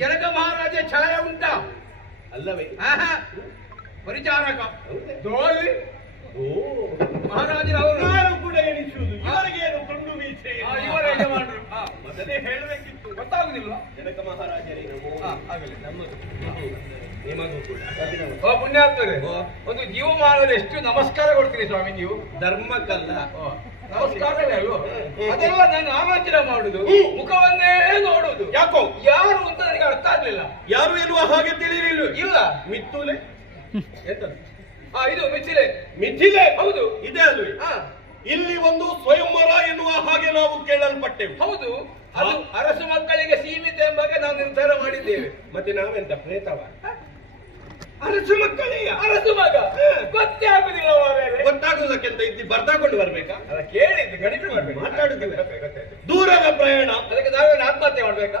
ಜನಕ ಮಹಾರಾಜ ಛಾಯ ಉಂಟಾ? ಅಲ್ಲವೇ? ಪರಿಚಾರಕ ದೋಲಿ ಮಹಾರಾಜರವರು ನಾನು ಕೂಡ ಎಣಿಸುವುದು ಇವರಿಗೇನು ತುಂಡು ವೀಸೆ ಇವರ ಯಜಮಾನರು ಮೊದಲೇ ಹೇಳಬೇಕಿತ್ತು. ಗೊತ್ತಾಗುದಿಲ್ಲ. ಜನಕ ಮಹಾರಾಜರಿಗೆ ಆಗಲಿ ನಮ್ಮದು ನಿಮಗೂ ಕೂಡ ಪುಣ್ಯಾತ್ಮರೇ, ಒಂದು ಜೀವಮಾನದ ಎಷ್ಟು ನಮಸ್ಕಾರ ಕೊಡ್ತೀರಿ ಸ್ವಾಮಿ ನೀವು? ಧರ್ಮಕ್ಕಲ್ಲ ನಮಸ್ಕಾರವೇ ಅಲ್ವೋ? ಅದೆಲ್ಲ ನಾನು ಆಲೋಚನೆ ಮಾಡುದು, ಮುಖವನ್ನೇ ನೋಡುದು. ಯಾಕೋ ಯಾರು ಅಂತ ನನಗೆ ಅರ್ಥ ಆಗ್ಲಿಲ್ಲ. ಯಾರು ಎನ್ನುವ ಹಾಗೆ ತಿಳಿಯಲಿಲ್ಲ. ಇಲ್ಲ ಮಿತ್ತುಲೆ ಎಂತದು? ಇದು ಮಿಥಿಲೆ. ಮಿಥಿಲೆ ಹೌದು. ಇದೆ ಅಲ್ವೇ? ಇಲ್ಲಿ ಒಂದು ಸ್ವಯಂವರ ಎನ್ನುವ ಹಾಗೆ ನಾವು ಕೇಳಲ್ಪಟ್ಟೆವು. ಹೌದು, ಅದು ಅರಸು ಮಕ್ಕಳಿಗೆ ಸೀಮಿತ ಎಂಬಾಗ ನಾವು ನಿರ್ಧಾರ ಮಾಡಿದ್ದೇವೆ. ಮತ್ತೆ ನಾವೆಂತ ಪ್ರೇತವ? ಅರಸು ಮಕ್ಕಳಿಗೆ ಅರಸು ಮಗ ಗೊತ್ತೇ ಆಗುದಿಲ್ಲ. ಗೊತ್ತಾಗುವುದಕ್ಕಿಂತ ಇದ್ದು ಬರ್ದಾಕೊಂಡು ಬರ್ಬೇಕಾ? ಅಲ್ಲ, ಕೇಳಿದ್ದು ಗಣಿತ ಮಾಡ್ಬೇಕು, ಮಾತಾಡುದಿಲ್ಲ. ದೂರದ ಪ್ರಯಾಣ, ಅದಕ್ಕೆ ನಾವೇನು ಆತ್ಮಹತ್ಯೆ ಮಾಡ್ಬೇಕಾ?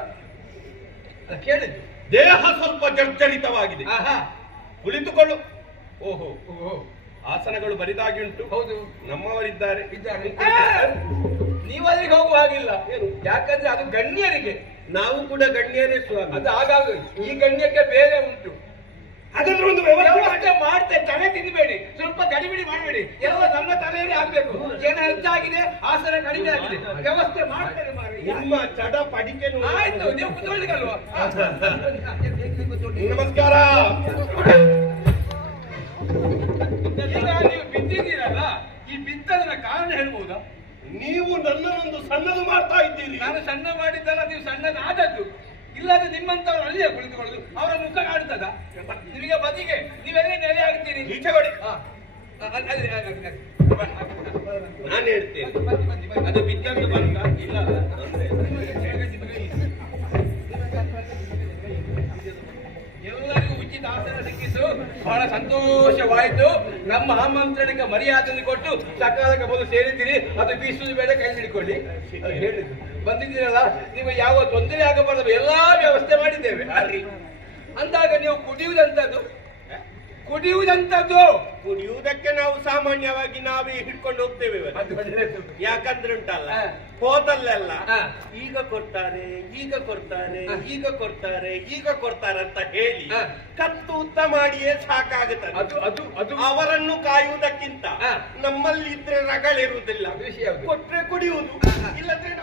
ಕೇಳಿದ್ದು. ದೇಹ ಸ್ವಲ್ಪ ಜರ್ಜರಿತವಾಗಿದೆ. ಕುಳಿತುಕೊಳ್ಳು. ಓಹೋ, ಆಸನಗಳು ಬರಿದಾಗಿ ಉಂಟು. ಹೌದು, ನಮ್ಮವರಿದ್ದಾರೆ. ನೀವು ಅಲ್ಲಿಗೆ ಹೋಗುವ ಹಾಗಿಲ್ಲ. ಯಾಕಂದ್ರೆ ಅದು ಗಣ್ಯರಿಗೆ. ನಾವು ಕೂಡ ಗಣ್ಯರೇ ಸ್ವಾಮಿ. ಅದು ಆಗಾಗ ಈ ಗಣ್ಯಕ್ಕೆ ಬೇರೆ ಉಂಟು. ಹಾಗಾದ್ರೆ ಒಂದು ವ್ಯವಸ್ಥೆ ಮಾಡ್ತೇವೆ. ತಲೆ ತಿನ್ನಬೇಡಿ, ಸ್ವಲ್ಪ ಗಡಿಬಿಡಿ ಮಾಡಬೇಡಿ. ಎಲ್ಲ ನಮ್ಮ ತಲೆಯಲ್ಲಿ ಆಗ್ಬೇಕು. ಜನ ಹೆಚ್ಚಾಗಿದೆ, ಆಸನ ಕಡಿಮೆ ಆಗಿದೆ, ವ್ಯವಸ್ಥೆ ಮಾಡ್ತೇನೆ. ನಿಮ್ಮ ಚಡ ಪಡಿಕೆ ಆಯ್ತು, ನೀವು ಕುತ್ಕೊಳ್ಳಿಗಲ್ವಾ? ನಮಸ್ಕಾರ. ಈಗ ನೀವು ಬಿದ್ದಿದ್ದೀರಲ್ಲ, ಈ ಬಿದ್ದದರ ಕಾರಣ ಹೇಳ್ಬಹುದಾ? ನೀವು ನನ್ನನ್ನೊಂದು ಸಣ್ಣದು ಮಾಡ್ತಾ ಇದ್ದೀರಿ. ನಾನು ಸಣ್ಣ ಮಾಡಿದ್ದಲ್ಲ, ನೀವು ಸಣ್ಣದಾದದ್ದು. ಇಲ್ಲದೆ ನಿಮ್ಮಂತವ್ರು ಅಲ್ಲಿಯೇ ಕುಳಿತುಕೊಳ್ಳುದು, ಅವರ ಮುಖ ಕಾಣ್ತದ ನಿಮಗೆ? ಬದಿಗೆ ನೀವೆಲ್ಲೇ ನೆಲೆ ಆಗ್ತೀರಿ. ಈಚೆಗೊಡಿ. ನಾನು ಹೇಳ್ತೇನೆ, ಅದು ಬಿದ್ದದ್ದು ಬಂತ ಇಲ್ಲ. ಎಲ್ಲರಿಗೂ ಉಚಿತ ಆಸನ ಸಿಕ್ಕಿತು, ಬಹಳ ಸಂತೋಷವಾಯಿತು. ನಮ್ಮ ಆಮಂತ್ರಣಕ್ಕೆ ಮರ್ಯಾದೆ ಕೊಟ್ಟು ಸಕಾಲಕ್ಕೆ ಬಂದು ಸೇರಿದ್ದೀರಿ. ಅದು ಬೀಸುವುದು ಬೇಡ, ಕೈ ಹಿಡ್ಕೊಳ್ಳಿ. ಹೇಳಿದ್ದು ಬಂದಿದ್ದೀರಲ್ಲ, ನೀವು ಯಾವ ತೊಂದರೆ ಆಗಬಾರದು, ಎಲ್ಲಾ ವ್ಯವಸ್ಥೆ ಮಾಡಿದ್ದೇವೆ. ಅಂದಾಗ ನೀವು ಕುಡಿಯುವುದಂತದ್ದು ಕುಡಿಯುವುದಕ್ಕೆ ನಾವು ಸಾಮಾನ್ಯವಾಗಿ ನಾವೇ ಹಿಡ್ಕೊಂಡು ಹೋಗ್ತೇವೆ. ಯಾಕಂದ್ರೆ ಉಂಟಲ್ಲ, ಹೋದಲ್ಲೆಲ್ಲ ಈಗ ಕೊಡ್ತಾರೆ, ಈಗ ಕೊಡ್ತಾರೆ, ಈಗ ಕೊಡ್ತಾರೆ, ಈಗ ಕೊಡ್ತಾರೆ ಅಂತ ಹೇಳಿ ಕತ್ತು ಉತ್ತ ಮಾಡಿಯೇ ಸಾಕಾಗುತ್ತದೆ. ಅವರನ್ನು ಕಾಯುವುದಕ್ಕಿಂತ ನಮ್ಮಲ್ಲಿ ಇದ್ರೆ ರಗಳಿರುವುದಿಲ್ಲ. ಕೊಟ್ರೆ ಕುಡಿಯುವುದು, ಇಲ್ಲದ್ರೆ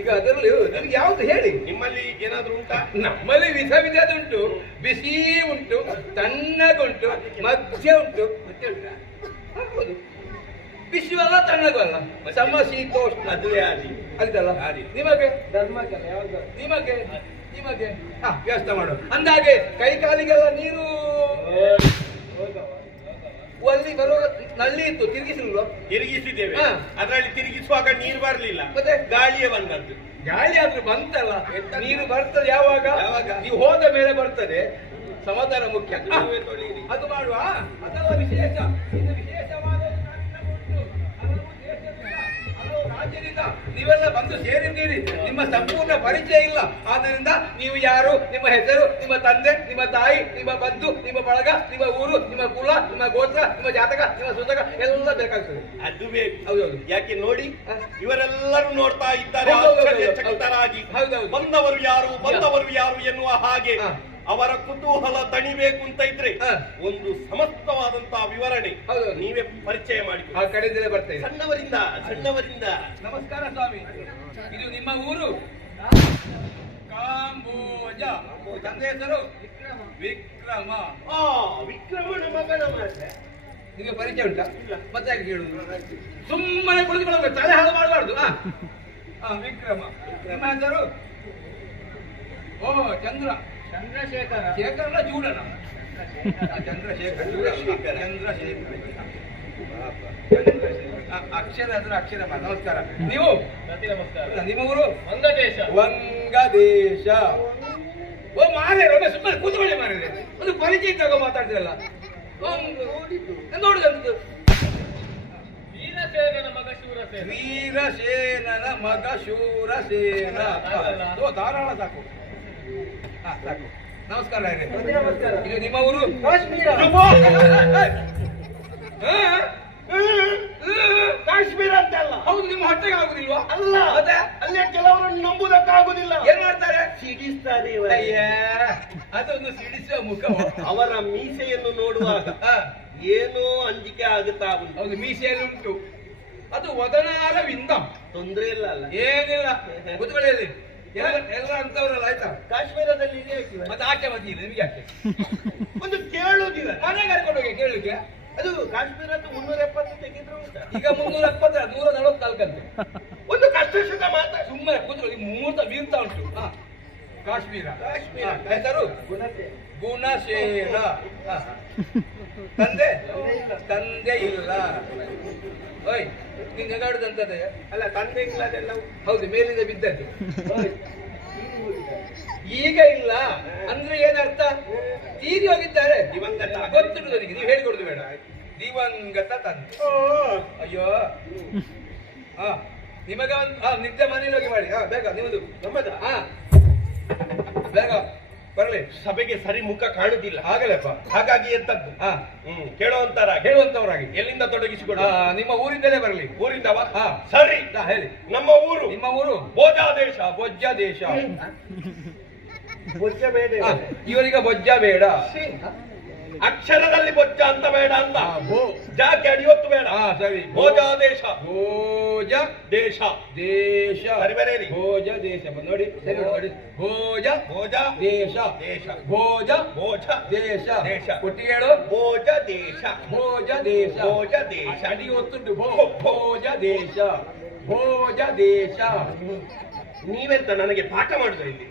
ಈಗ ಅದರಲ್ಲಿ ನಿಮ್ಗೆ ಯಾವ್ದು ಹೇಳಿ? ನಿಮ್ಮಲ್ಲಿ ಏನಾದ್ರೂ ಉಂಟಾ? ನಮ್ಮಲ್ಲಿ ವಿಧ ವಿಧದುಂಟು. ಬಿಸಿ ಉಂಟು, ತಣ್ಣಗುಂಟು, ಮಧ್ಯ ಉಂಟು. ಹೌದು, ಬಿಸಿ ಅಲ್ಲ ತಣ್ಣಗೂ ಅಲ್ಲ, ಸಮಶೀತೋಷ್ಣ. ಅದುವೇ ಆದಿ ಅದಲ್ಲ. ನಿಮಗೆ ಧರ್ಮಕ್ಕಲ್ಲ, ಯಾವ್ದು ನಿಮಗೆ ವ್ಯವಸ್ಥೆ ಮಾಡು. ಅಂದಾಗೆ ಕೈ ಕಾಲಿಗೆಲ್ಲ ನೀರು ಅಲ್ಲಿ ಬರುವ ನಲ್ಲಿ ಇತ್ತು, ತಿರುಗಿಸಿಲ್ವ? ತಿರುಗಿಸಿದ್ದೇವೆ. ಅದರಲ್ಲಿ ತಿರುಗಿಸುವಾಗ ನೀರು ಬರಲಿಲ್ಲ, ಮತ್ತೆ ಗಾಳಿಯೇ ಬಂದದ್ದು. ಗಾಳಿ ಆದ್ರೂ ಬಂತಲ್ಲ, ನೀರು ಬರ್ತದೆ ಯಾವಾಗ? ನೀವು ಹೋದ ಮೇಲೆ ಬರ್ತದೆ. ಸಮಾಧಾನ ಮುಖ್ಯ. ಅದು ಮಾಡುವ, ಅದೆಲ್ಲ ವಿಶೇಷ. ಇದು ವಿಶೇಷವಾದ ರಾಜ್ಯದಿಂದ ನೀವೆಲ್ಲ ಬಂದು ಸೇರಿದ್ದೀರಿ. ನಿಮ್ಮ ಸಂಪೂರ್ಣ ಪರಿಚಯ ಇಲ್ಲ. ಆದ್ದರಿಂದ ನೀವು ಯಾರು, ನಿಮ್ಮ ಹೆಸರು, ನಿಮ್ಮ ತಂದೆ, ನಿಮ್ಮ ತಾಯಿ, ನಿಮ್ಮ ಬಂಧು, ನಿಮ್ಮ ಬಳಗ, ನಿಮ್ಮ ಊರು, ನಿಮ್ಮ ಕುಲ, ನಿಮ್ಮ ಗೋತ್ರ, ನಿಮ್ಮ ಜಾತಕ, ನಿಮ್ಮ ಸೂತಕ ಎಲ್ಲ ಬೇಕಾಗ್ತದೆ. ಅದು ಬೇಕು. ಹೌದೌದು. ಯಾಕೆ ನೋಡಿ, ಇವರೆಲ್ಲರೂ ನೋಡ್ತಾ ಇದ್ದಾರೆ ಆಶ್ಚರ್ಯಚಕಿತರಾಗಿ. ಬಂದವರು ಯಾರು ಎನ್ನುವ ಹಾಗೆ ಅವರ ಕುತೂಹಲ ತಣಿಬೇಕು ಅಂತ ಇದ್ರೆ ಒಂದು ಸಮಸ್ತವಾದಂತಹ ವಿವರಣೆ ನೀವೇ ಪರಿಚಯ ಮಾಡಿ. ಆ ಕಡೆಯಿಂದಲೇ ಬರ್ತೇವೆ. ಸಣ್ಣವರಿಂದ. ನಮಸ್ಕಾರ ಸ್ವಾಮಿ. ಇದು ನಿಮ್ಮ ಊರು? ಕಾಂಬೋಜ. ತಂದೆ ಹೆಸರು ವಿಕ್ರಮ. ವಿಕ್ರಮನ ಮಗನ ಮಾತ್ರ ನಿಮಗೆ ಪರಿಚಯ ಉಂಟಾ? ಮತ್ತೆ ಯಾಕೆ ಕೇಳುದು? ಸುಮ್ಮನೆ ಕುಳಿತುಕೊಳ್ಳಬೇಕು, ತಲೆ ಹಾಳು ಮಾಡಬಾರ್ದು. ವಿಕ್ರಮ. ನಿಮ್ಮ ಹೆಸರು? ಚಂದ್ರಶೇಖರ ಜೂಡನ. ಅಕ್ಷರ ಹೆಸರು ಅಕ್ಷರಮ್ಮ. ನಮಸ್ಕಾರ. ನೀವು? ನಿಮ್ಮ ಊರು? ವಂಗದೇಶ. ಓ ಮಾರೇ, ಸುಮ್ಮನೆ ಕೂತ್ಕೊಳ್ಳಿ ಮಾರೇ. ಒಂದು ಪರಿಚಯ ತಗೋ ಮಾತಾಡ್ತಿರಲ್ಲ. ನೋಡುದಂತ ವೀರಸೇನನ ಮಗ ಶೂರಸೇನ. ಧಾರಾಳ ಸಾಕು. ಸಾಕು. ನಮಸ್ಕಾರ. ಇದು ನಿಮ್ಮ ಊರು? ಕಾಶ್ಮೀರ ಅಂತಲ್ಲ. ಹೌದು, ನಿಮ್ಮ ಹೊಟ್ಟೆಗೆ ಆಗುದಿಲ್ವಾ? ಅಲ್ಲ, ಮತ್ತೆ ಅಲ್ಲೇ ಕೆಲವರನ್ನು ನಂಬುದಕ್ಕಾಗುದಿಲ್ಲ. ಏನ್ ಮಾಡ್ತಾರೆ? ಸಿಡಿಸ್ತಾರೆ. ಅಯ್ಯ, ಅದೊಂದು ಸಿಡಿಸುವ ಮುಖ. ಅವರ ಮೀಸೆಯನ್ನು ನೋಡುವಾಗ ಏನೋ ಅಂಜಿಕೆ ಆಗುತ್ತಾ ಉಂಟು. ಹೌದು, ಮೀಸೆಯಲ್ಲಿ ಉಂಟು. ಅದು ವದನಾರವಿಂದ. ತೊಂದ್ರೆ ಇಲ್ಲ ಅಲ್ಲ? ಏನಿಲ್ಲ, ಕೂತ್ಕೊಳ್ಳಿ. ಎಲ್ಲ ಅಂತವ್ರಲ್ಲ, ಆಯ್ತಾ? ಕಾಶ್ಮೀರದಲ್ಲಿ ಇದೆ ಹಾಕಿವೆ. ಮತ್ತೆ ಆಕೆ ಮಧ್ಯ ನಿಮ್ಗೆ ಯಾಕೆ ಒಂದು ಕೇಳುವುದಿಲ್ಲ. ಮನೆ ಕರ್ಕೊಂಡು ಹೋಗಿ ಕೇಳಲಿಕ್ಕೆ. ಅದು ಕಾಶ್ಮೀರದ್ದು 370 ತೆಗೆದ್ರು ಉಂಟಾ? ಈಗ 370, 144 ಅಂತೆ. ಒಂದು ಕಷ್ಟ ಸುಖ ಮಾತ್ರ. ಸುಮ್ಮನೆ ಕೂತ್ಕೊಳ್ಳಿ, ಮುಹೂರ್ತ ಬೀರ್ತಾ ಉಂಟು. ಕಾಶ್ಮೀರ. ಹೆಸರು ಗುಣಶೇಲ. ತಂದೆ ತಂದೆ ಇಲ್ಲ. ಓಯ್, ನೀನ್ ನೆಗಾಡುದಂತದೆ ಅಲ್ಲ, ತಂದೆ ಇಲ್ಲ ಅದೆಲ್ಲ. ಹೌದು, ಮೇಲಿಂದ ಬಿದ್ದದ್ದು. ಈಗ ಇಲ್ಲ ಅಂದ್ರೆ ಏನರ್ಥ? ತೀರಿ ಹೋಗಿದ್ದಾರೆ. ದಿವಂಗತ. ಗೊತ್ತುಂಟು ನನಗೆ, ನೀವು ಹೇಳಿಕೊಡುದು ಬೇಡ. ದಿವಂಗತ ತಂದೆ. ಅಯ್ಯೋ, ನಿಮಗ ನಿತ್ಯ ಮನೇಲಿ ಹೋಗಿ ಮಾಡಿ. ಬೇಗ ನಿಮ್ಮದು. ನಮ್ಮದ ಬೇಗ ಬರಲಿ. ಸಭೆಗೆ ಸರಿ ಮುಖ ಕಾಣುದಿಲ್ಲ. ಆಗಲಪ್ಪ. ಹಾಗಾಗಿ ಎಂತದ್ದು? ಹೇಳುವಂತವರಾಗಿ. ಎಲ್ಲಿಂದ ತೊಡಗಿಸಿಕೊಡು? ನಿಮ್ಮ ಊರಿಂದಲೇ ಬರಲಿ. ಊರಿಂದವ? ಸರಿ, ಹೇಳಿ. ನಮ್ಮ ಊರು. ನಿಮ್ಮ ಊರು ಭೋಜ ದೇಶ. ಬೊಜ್ಜ ದೇಶ. ಬೊಜ್ಜ ಬೇಡ. ಇವರಿಗೆ ಬೊಜ್ಜ ಬೇಡ. ಅಕ್ಷರದಲ್ಲಿ ಬೊಜ್ಜ ಅಂತ ಬೇಡ ಅಂತ. ಜಾಕೆ ಅಡಿಯೊತ್ತು ಬೇಡ. ಸರಿ. ಭೋಜ ದೇಶ. ಭೋಜ ದೇಶ. ದೇಶ. ಸರಿ ಬರೇರಿ. ಭೋಜ ದೇಶ. ನೋಡಿ, ಸರಿ ನೋಡಿ. ಭೋಜ ಭೋಜ ದೇಶ. ದೇಶ. ಭೋಜ ಭೋಜ ದೇಶ. ದೇಶ. ಒಟ್ಟಿಗೆ ಹೇಳು. ಭೋಜ ದೇಶ. ಭೋಜ ದೇಶ. ಭೋಜ ದೇಶ. ಅಡಿ ಒತ್ತುಂಟು. ಭೋಜ ದೇಶ. ಭೋಜ ದೇಶ. ನೀವೆಂತ ನನಗೆ ಪಾಠ ಮಾಡುದ ಇಲ್ಲಿ?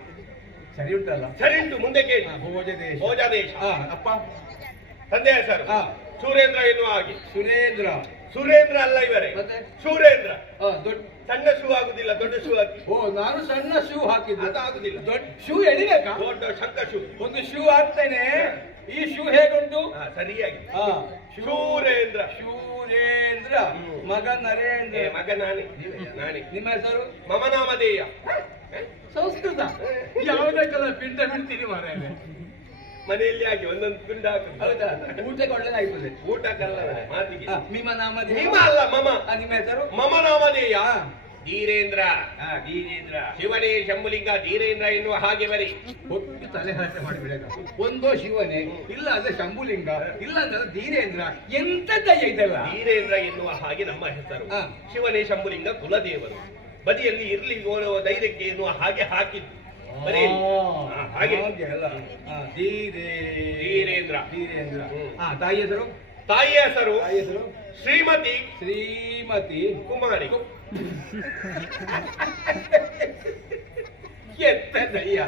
ಸರಿ ಉಂಟಲ್ಲ? ಸರಿ ಉಂಟು, ಮುಂದೆ ಕೇಳಿ. ಭೋಜ ದೇಶ. ಭೋಜ ದೇಶ. ಅಪ್ಪ ತಂದೆ ಹೆಸರು ಸುರೇಂದ್ರ ಎನ್ನುವ ಹಾಗೆ. ಸುರೇಂದ್ರ. ಸುರೇಂದ್ರ ಅಲ್ಲ ಇವರೇ, ಮತ್ತೆ ಸುರೇಂದ್ರ. ದೊಡ್ಡ ಸಣ್ಣ ಶೂ ಆಗುದಿಲ್ಲ, ದೊಡ್ಡ ಶೂ ಹಾಕಿ. ನಾನು ಸಣ್ಣ ಶೂ ಹಾಕಿದ್ದು. ಅದು ಆಗುದಿಲ್ಲ. ದೊಡ್ಡ ಶೂ ಎಳಿಬೇಕಾ? ದೊಡ್ಡ ಶಂಕ ಶೂ. ಒಂದು ಶೂ ಹಾಕ್ತೇನೆ. ಈ ಶೂ ಹೇಗುಂಟು? ಸರಿಯಾಗಿ. ಶೂರೇಂದ್ರ. ಶೂರೇಂದ್ರ. ಮಗ ನರೇಂದ್ರ. ಮಗ ನಾನೇ. ನಾನೇ. ನಿಮ್ಮ ಹೆಸರು? ಮಮ ನಾಮಧೇಯ. ಸಂಸ್ಕೃತ. ಯಾವುದಕ್ಕೆಲ್ಲ ಪಿಂಡ ಬಿಡ್ತೀರಿ ಮಾರಾಯ? ಮನೆಯಲ್ಲಿ ಆಗಿ ಒಂದೊಂದು ಪಿಂಡ ಹಾಕುದು. ಹೌದಾ? ಊಟಕ್ಕೆ ಒಳ್ಳೆದಾಗ್ತದೆ. ಊಟಕ್ಕಲ್ಲ, ಮಾತಿಗೆ. ನಿಮ್ಮ ನಾಮಧೇಯ? ನಿಮ್ಮ ಅಲ್ಲ, ಮಮ. ನಿಮ್ಮ ಹೆಸರು? ಮಮ ನಾಮಧೇಯ ಧೀರೇಂದ್ರ. ಧೀರೇಂದ್ರ. ಶಿವನೇ ಶಂಭುಲಿಂಗ ಧೀರೇಂದ್ರ ಎನ್ನುವ ಹಾಗೆ ಬರಿ. ಒಟ್ಟು ತಲೆಹರಟೆ ಮಾಡಿಬಿಡ. ಒಂದೋ ಶಿವನೇ, ಇಲ್ಲ ಅಂದ್ರೆ ಶಂಭುಲಿಂಗ, ಇಲ್ಲ ಅಂದ್ರೆ ಧೀರೇಂದ್ರ. ಎಂತದ್ದಯ್ಯ ಇದೆಲ್ಲ? ಧೀರೇಂದ್ರ ಎನ್ನುವ ಹಾಗೆ ನಮ್ಮ ಹೆಸರು. ಶಿವನೇ ಶಂಭುಲಿಂಗ ಕುಲದೇವರು. ಬದಿಯಲ್ಲಿ ಇರ್ಲಿ ಧೈರ್ಯಕ್ಕೆ ಎನ್ನುವ ಹಾಗೆ ಹಾಕಿದ್ದು. ಬರೀ ಹಾಗೆ ಅಲ್ಲ. ಧೀರೇಂದ್ರ. ಧೀರೇಂದ್ರ. ತಾಯಿ ಹೆಸರು? ತಾಯಿಯ ಹೆಸರು ಹೆಸರು ಶ್ರೀಮತಿ. ಶ್ರೀಮತಿ ಕುಮಾರಿ. ಎತ್ತದಯ್ಯ,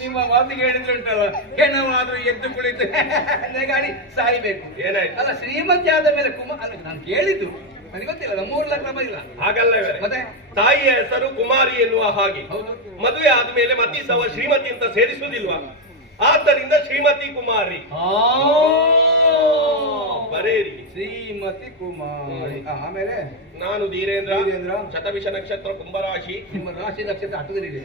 ನಿಮ್ಮ ಮಾತಿಗೆ ಹೇಳಿದ್ರೆ ಉಂಟಲ್ಲ, ಹೆಣವಾದ್ರೂ ಎದ್ದು ಕುಳಿತು ಗಾಡಿ ಸಾಯ್ಬೇಕು. ಏನಾಯ್ತು? ಅಲ್ಲ, ಶ್ರೀಮತಿ ಆದ ಮೇಲೆ ಅಲ್ಲ, ನಾನು ಕೇಳಿದ್ದು ನನಗೆ ಗೊತ್ತಿಲ್ಲ. ನಮ್ಮೂರ್ಲ ಕ್ರಮ ಇಲ್ಲ. ಹಾಗಲ್ಲ ಮತ್ತೆ ತಾಯಿಯ ಹೆಸರು ಕುಮಾರಿ ಎನ್ನುವ ಹಾಗೆ. ಹೌದು. ಮದುವೆ ಆದ್ಮೇಲೆ ಮತ್ತಿಸವ ಶ್ರೀಮತಿ ಅಂತ ಸೇರಿಸುವುದಿಲ್ವಾ? ಆದ್ದರಿಂದ ಶ್ರೀಮತಿ ಕುಮಾರಿ. ಬರೇರಿ. ಶ್ರೀಮತಿ ಕುಮಾರಿ. ಆಮೇಲೆ ನಾನು ಧೀರೇಂದ್ರ. ಧೀರೇಂದ್ರ. ಶತವಿಷ ನಕ್ಷತ್ರ ಕುಂಭರಾಶಿ. ನಿಮ್ಮ ರಾಶಿ ನಕ್ಷತ್ರ ಹಟ್ಟದಲ್ಲಿದೆ.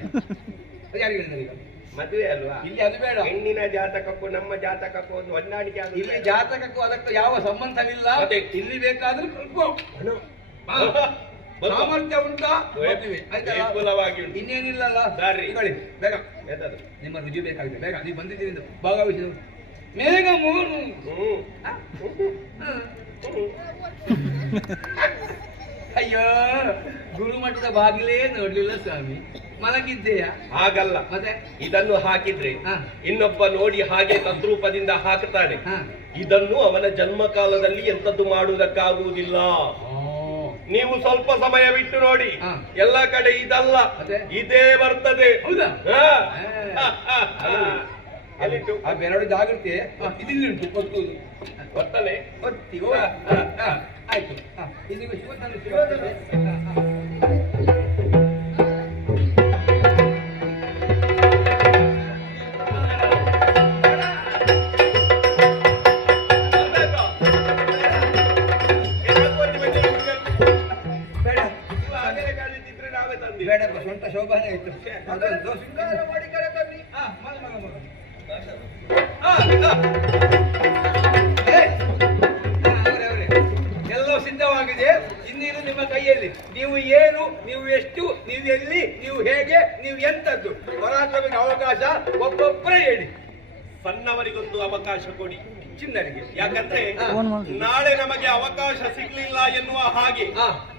ಯಾರಿಗೆ ಹೇಳಿದ್ರೆ ಈಗ? ಮದುವೆ ಅಲ್ವಾ? ಇಲ್ಲಿ ಅದು ಬೇಡ. ಹೆಣ್ಣಿನ ಜಾತಕಕ್ಕೂ ನಮ್ಮ ಜಾತಕಕ್ಕೂ ಒಂದು ಹೊಂದಾಣಿಕೆ ಆಗುದು. ಇಲ್ಲಿ ಜಾತಕಕ್ಕೂ ಅದಕ್ಕೂ ಯಾವ ಸಂಬಂಧವಿಲ್ಲ. ಇಲ್ಲಿ ಬೇಕಾದ್ರೆ ಸಾಮರ್ಥ್ಯ ಉಂಟಾ? ವಿಪುಲವಾಗಿ ಉಂಟು. ಇನ್ನೇನಿಲ್ಲಲ್ಲ. ಬೇಗ ನಿಮ್ಮ ರುಜು ಬೇಕಾಗಿದೆ. ಬೇಗ ನೀವು ಬಂದಿದ್ದೀರಿ ಭಾಗವಹಿಸಿದ ಬೇಗ ಮೂರು. ಅಯ್ಯೋ, ಗುರುಮಠದ ಬಾಗಿಲೇ ನೋಡ್ಲಿಲ್ಲ ಸ್ವಾಮಿ, ಮಲಗಿದ್ದೆಯಾ? ಹಾಗಲ್ಲ, ಮತ್ತೆ ಇದನ್ನು ಹಾಕಿದ್ರೆ ಇನ್ನೊಬ್ಬ ನೋಡಿ ಹಾಗೆ ತದ್ರೂಪದಿಂದ ಹಾಕ್ತಾನೆ. ಇದನ್ನು ಅವನ ಜನ್ಮ ಕಾಲದಲ್ಲಿ ಎಂತದ್ದು ಮಾಡುವುದಕ್ಕಾಗುವುದಿಲ್ಲ. ನೀವು ಸ್ವಲ್ಪ ಸಮಯ ಬಿಟ್ಟು ನೋಡಿ, ಎಲ್ಲ ಕಡೆ ಇದಲ್ಲ, ಇದೇ ಬರ್ತದೆ. ಹೌದಾ? ಎಲ್ಲಿಟ್ಟು ಬೆರಡು ಜಾಗೃತಿ ಇಲ್ಲಿ ಉಂಟು. ಒತ್ತುವುದು ಒತ್ತಲೆ ಒತ್ತಿ. ಆಯ್ತು. ಇದೀಗ ಬೇಡಪ್ಪ, ಸ್ವಂತ ಶೋಭಾನೆ ಇತ್ತು. ಅದೊಂದು ಶೃಂಗಾರ ಮಾಡಿ ಕರೆ ತನ್ನಿ. ಎಲ್ಲವೂ ಸಿದ್ಧವಾಗಿದೆ. ಇನ್ನಿರುವುದು ನಿಮ್ಮ ಕೈಯಲ್ಲಿ. ನೀವು ಏನು, ನೀವು ಎಷ್ಟು, ನೀವು ಎಲ್ಲಿ, ನೀವು ಹೇಗೆ, ನೀವು ಎಂತದ್ದು, ಪರಾಕ್ರಮಿಗೆ ಅವಕಾಶ ಒಬ್ಬೊಬ್ಬರೇ ಹೇಳಿ. ಸಣ್ಣವರಿಗೊಂದು ಅವಕಾಶ ಕೊಡಿ, ಚಿನ್ನರಿಗೆ. ಯಾಕಂದ್ರೆ ನಾಳೆ ನಮಗೆ ಅವಕಾಶ ಸಿಗ್ಲಿಲ್ಲ ಎನ್ನುವ ಹಾಗೆ